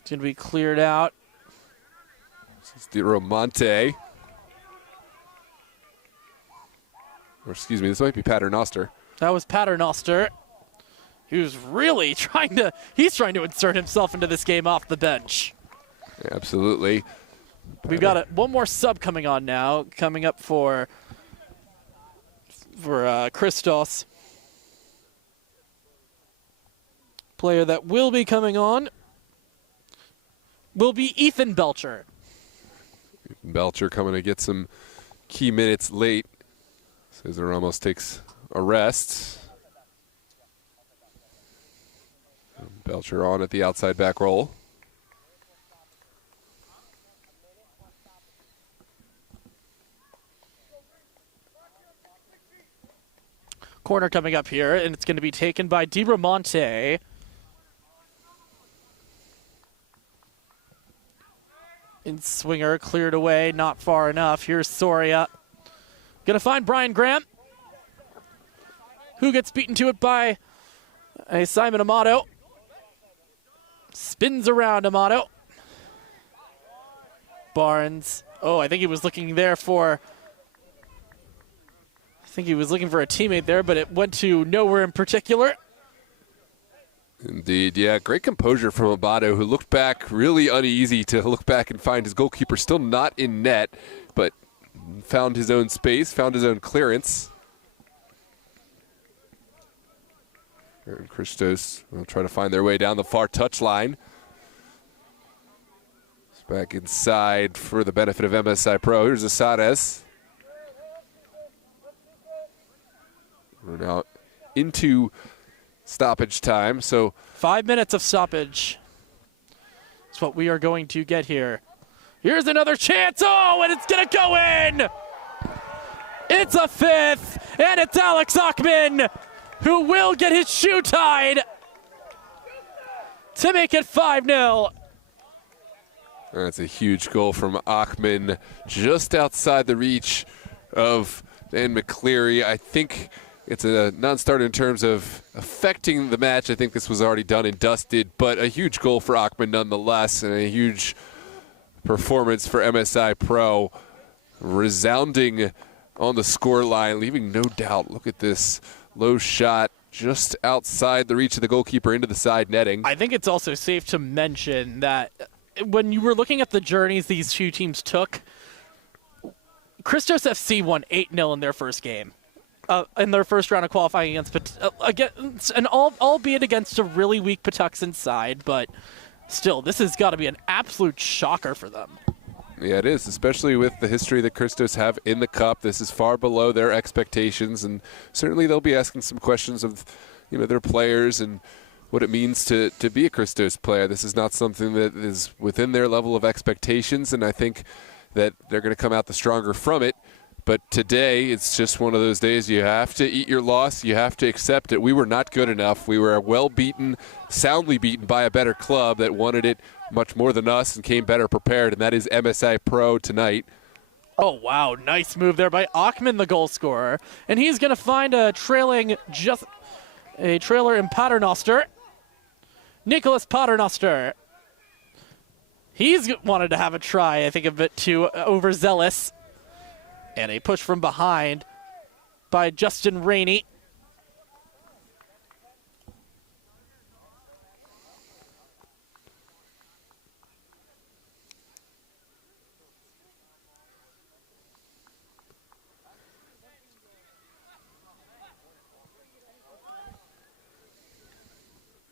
It's going to be cleared out. This is DiRamonte. Or excuse me, this might be Paternoster. That was Paternoster. He was really trying to insert himself into this game off the bench. Yeah, absolutely. We've got one more sub coming on now, coming up for Christos. Player that will be coming on will be Ethan Belcher. Belcher coming to get some key minutes late. Cesar Ramos takes a rest. Belcher on at the outside back roll. corner coming up here, and it's going to be taken by DiRamonte. In swinger, cleared away, not far enough. Here's Soria. Going to find Brian Graham, who gets beaten to it by a Simon Amato. Spins around Amato. Barnes. Oh, I think he was looking there for... I think he was looking for a teammate there, but it went to nowhere in particular. Indeed, yeah. Great composure from Amato, who looked back, really uneasy to look back and find his goalkeeper still not in net, but found his own space, found his own clearance. And Christos will try to find their way down the far touchline. It's back inside for the benefit of MSI Pro. Here's Asares. We're now into stoppage time, so 5 minutes of stoppage. That's what we are going to get here. Here's another chance. Oh, and it's going to go in. It's a fifth, and it's Alex Ockman, who will get his shoe tied to make it 5-0. That's a huge goal from Ockman, just outside the reach of Dan McCleary. I think it's a non-starter in terms of affecting the match. I think this was already done and dusted, but a huge goal for Ockman nonetheless, and a huge performance for MSI Pro. Resounding on the score line, leaving no doubt. Look at this low shot just outside the reach of the goalkeeper into the side netting. I think it's also safe to mention that when you were looking at the journeys these two teams took, Christos FC won 8-0 in their first game. In their first round of qualifying albeit against a really weak Patuxent side, but still, this has got to be an absolute shocker for them. Yeah, it is, especially with the history that Christos have in the Cup. This is far below their expectations, and certainly they'll be asking some questions of, their players and what it means to be a Christos player. This is not something that is within their level of expectations, and I think that they're going to come out the stronger from it. But today, it's just one of those days you have to eat your loss. You have to accept it. We were not good enough. We were well beaten, soundly beaten by a better club that wanted it much more than us and came better prepared, and that is MSI Pro tonight. Oh, wow. Nice move there by Ockman, the goal scorer. And he's going to find a trailer in Paternoster. Nicholas Paternoster. He's wanted to have a try, I think, a bit too overzealous. And a push from behind by Justin Rainey.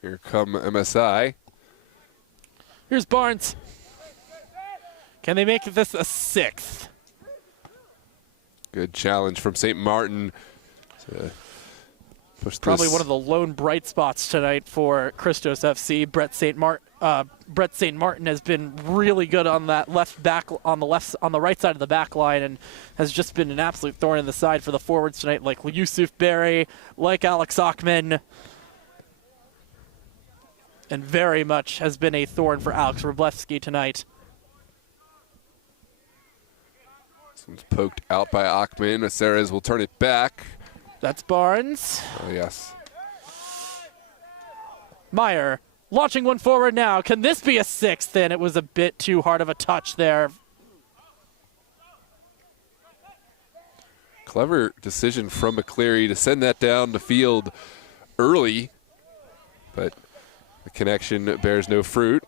Here come MSI. Here's Barnes. Can they make this a sixth? Good challenge from St. Martin to push Probably this. one of the lone bright spots tonight for Christos FC. Brett St. Martin has been really good on that left back, on the right side of the back line, and has just been an absolute thorn in the side for the forwards tonight, like Yusuf Berry, like Alex Ockman, and very much has been a thorn for Alex Wroblewski tonight. It's poked out by Ockman. Aceres will turn it back. That's Barnes. Oh, yes. Meyer launching one forward now. Can this be a sixth? And it was a bit too hard of a touch there. Clever decision from McCleary to send that down the field early, but the connection bears no fruit.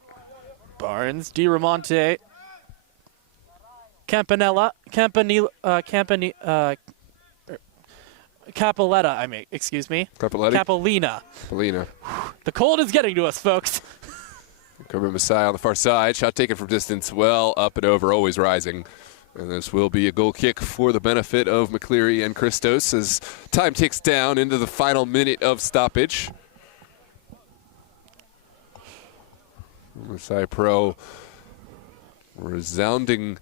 Barnes, DiRamonte. Capoletta, excuse me. Capolina. The cold is getting to us, folks. Cover Messiah on the far side. Shot taken from distance, well up and over, always rising. And this will be a goal kick for the benefit of McCleary and Christos as time ticks down into the final minute of stoppage. MSI Pro resounding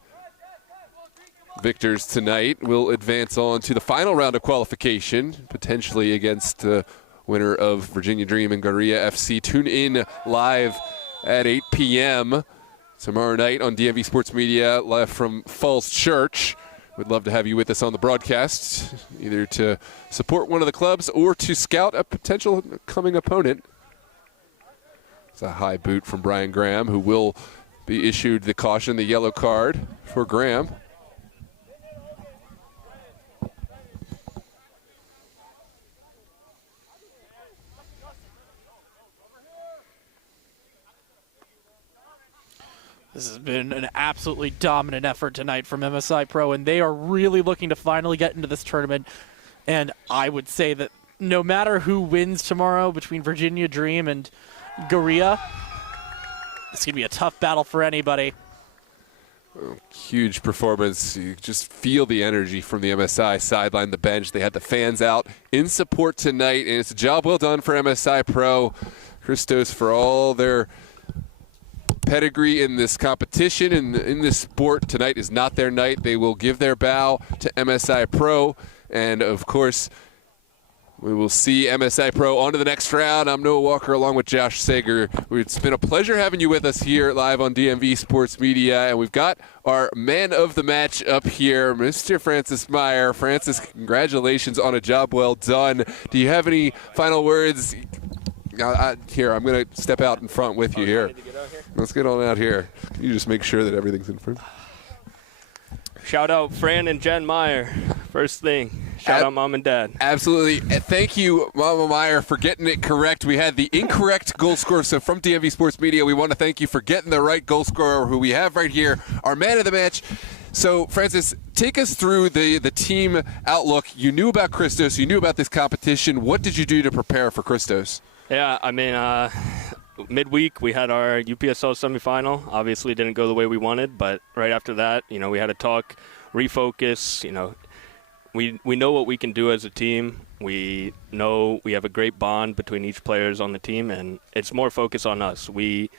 victors tonight will advance on to the final round of qualification, potentially against the winner of Virginia Dream and Gorilla FC. Tune in live at 8 p.m. tomorrow night on DMV Sports Media, live from Falls Church. We'd love to have you with us on the broadcast, either to support one of the clubs or to scout a potential coming opponent. It's a high boot from Brian Graham, who will be issued the caution, the yellow card for Graham. This has been an absolutely dominant effort tonight from MSI Pro, and they are really looking to finally get into this tournament. And I would say that no matter who wins tomorrow between Virginia Dream and Gorilla, it's going to be a tough battle for anybody. Huge performance. You just feel the energy from the MSI sideline, the bench. They had the fans out in support tonight, and it's a job well done for MSI Pro. Christos, for all their pedigree in this competition and in this sport, tonight is not their night. They will give their bow to MSI Pro, and of course we will see MSI Pro on to the next round. I'm Noah Walker along with Josh Sager. It's been a pleasure having you with us here live on DMV Sports Media, and we've got our man of the match up here, Mr. Francis Meyer. Francis, congratulations on a job well done. Do you have any final words? Here, I'm going to step out in front with you here. Let's get on out here. Can you just make sure that everything's in front? Shout out Fran and Jen Meyer. First thing. Shout out Mom and Dad. Absolutely. Thank you, Mama Meyer, for getting it correct. We had the incorrect goal scorer. So from DMV Sports Media, we want to thank you for getting the right goal scorer, who we have right here, our man of the match. So, Francis, take us through the team outlook. You knew about Christos. You knew about this competition. What did you do to prepare for Christos? Yeah, I mean, midweek we had our UPSL semifinal. Obviously didn't go the way we wanted, but right after that, we had a talk, refocus. We know what we can do as a team. We know we have a great bond between each players on the team, and it's more focus on us. We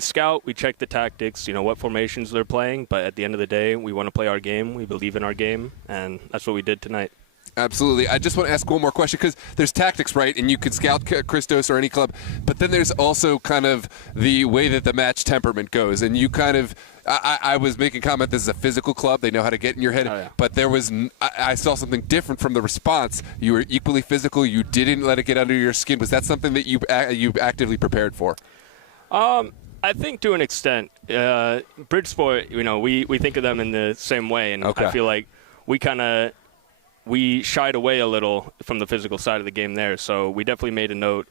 scout, we check the tactics, what formations they're playing, but at the end of the day, we want to play our game. We believe in our game, and that's what we did tonight. Absolutely. I just want to ask one more question, because there's tactics, right? And you could scout Christos or any club, but then there's also kind of the way that the match temperament goes. And you kind of, I was making comment, this is a physical club. They know how to get in your head. Oh, yeah. But there was, I saw something different from the response. You were equally physical. You didn't let it get under your skin. Was that something that you actively prepared for? I think to an extent. Bridgeport, we think of them in the same way. And Okay. I feel like we shied away a little from the physical side of the game there. So we definitely made a note,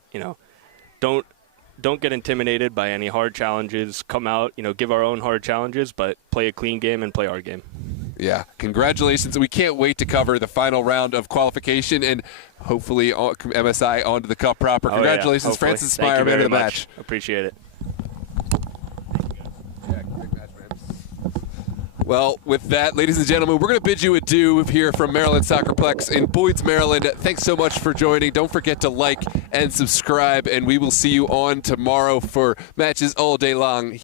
don't get intimidated by any hard challenges. Come out, give our own hard challenges, but play a clean game and play our game. Yeah, congratulations. We can't wait to cover the final round of qualification and hopefully MSI onto the cup proper. Congratulations, Hopefully. Francis Thank Meyer, you man of very the much. match. Appreciate it. Well, with that, ladies and gentlemen, we're going to bid you adieu here from Maryland Soccerplex in Boyd's, Maryland. Thanks so much for joining. Don't forget to like and subscribe, and we will see you on tomorrow for matches all day long.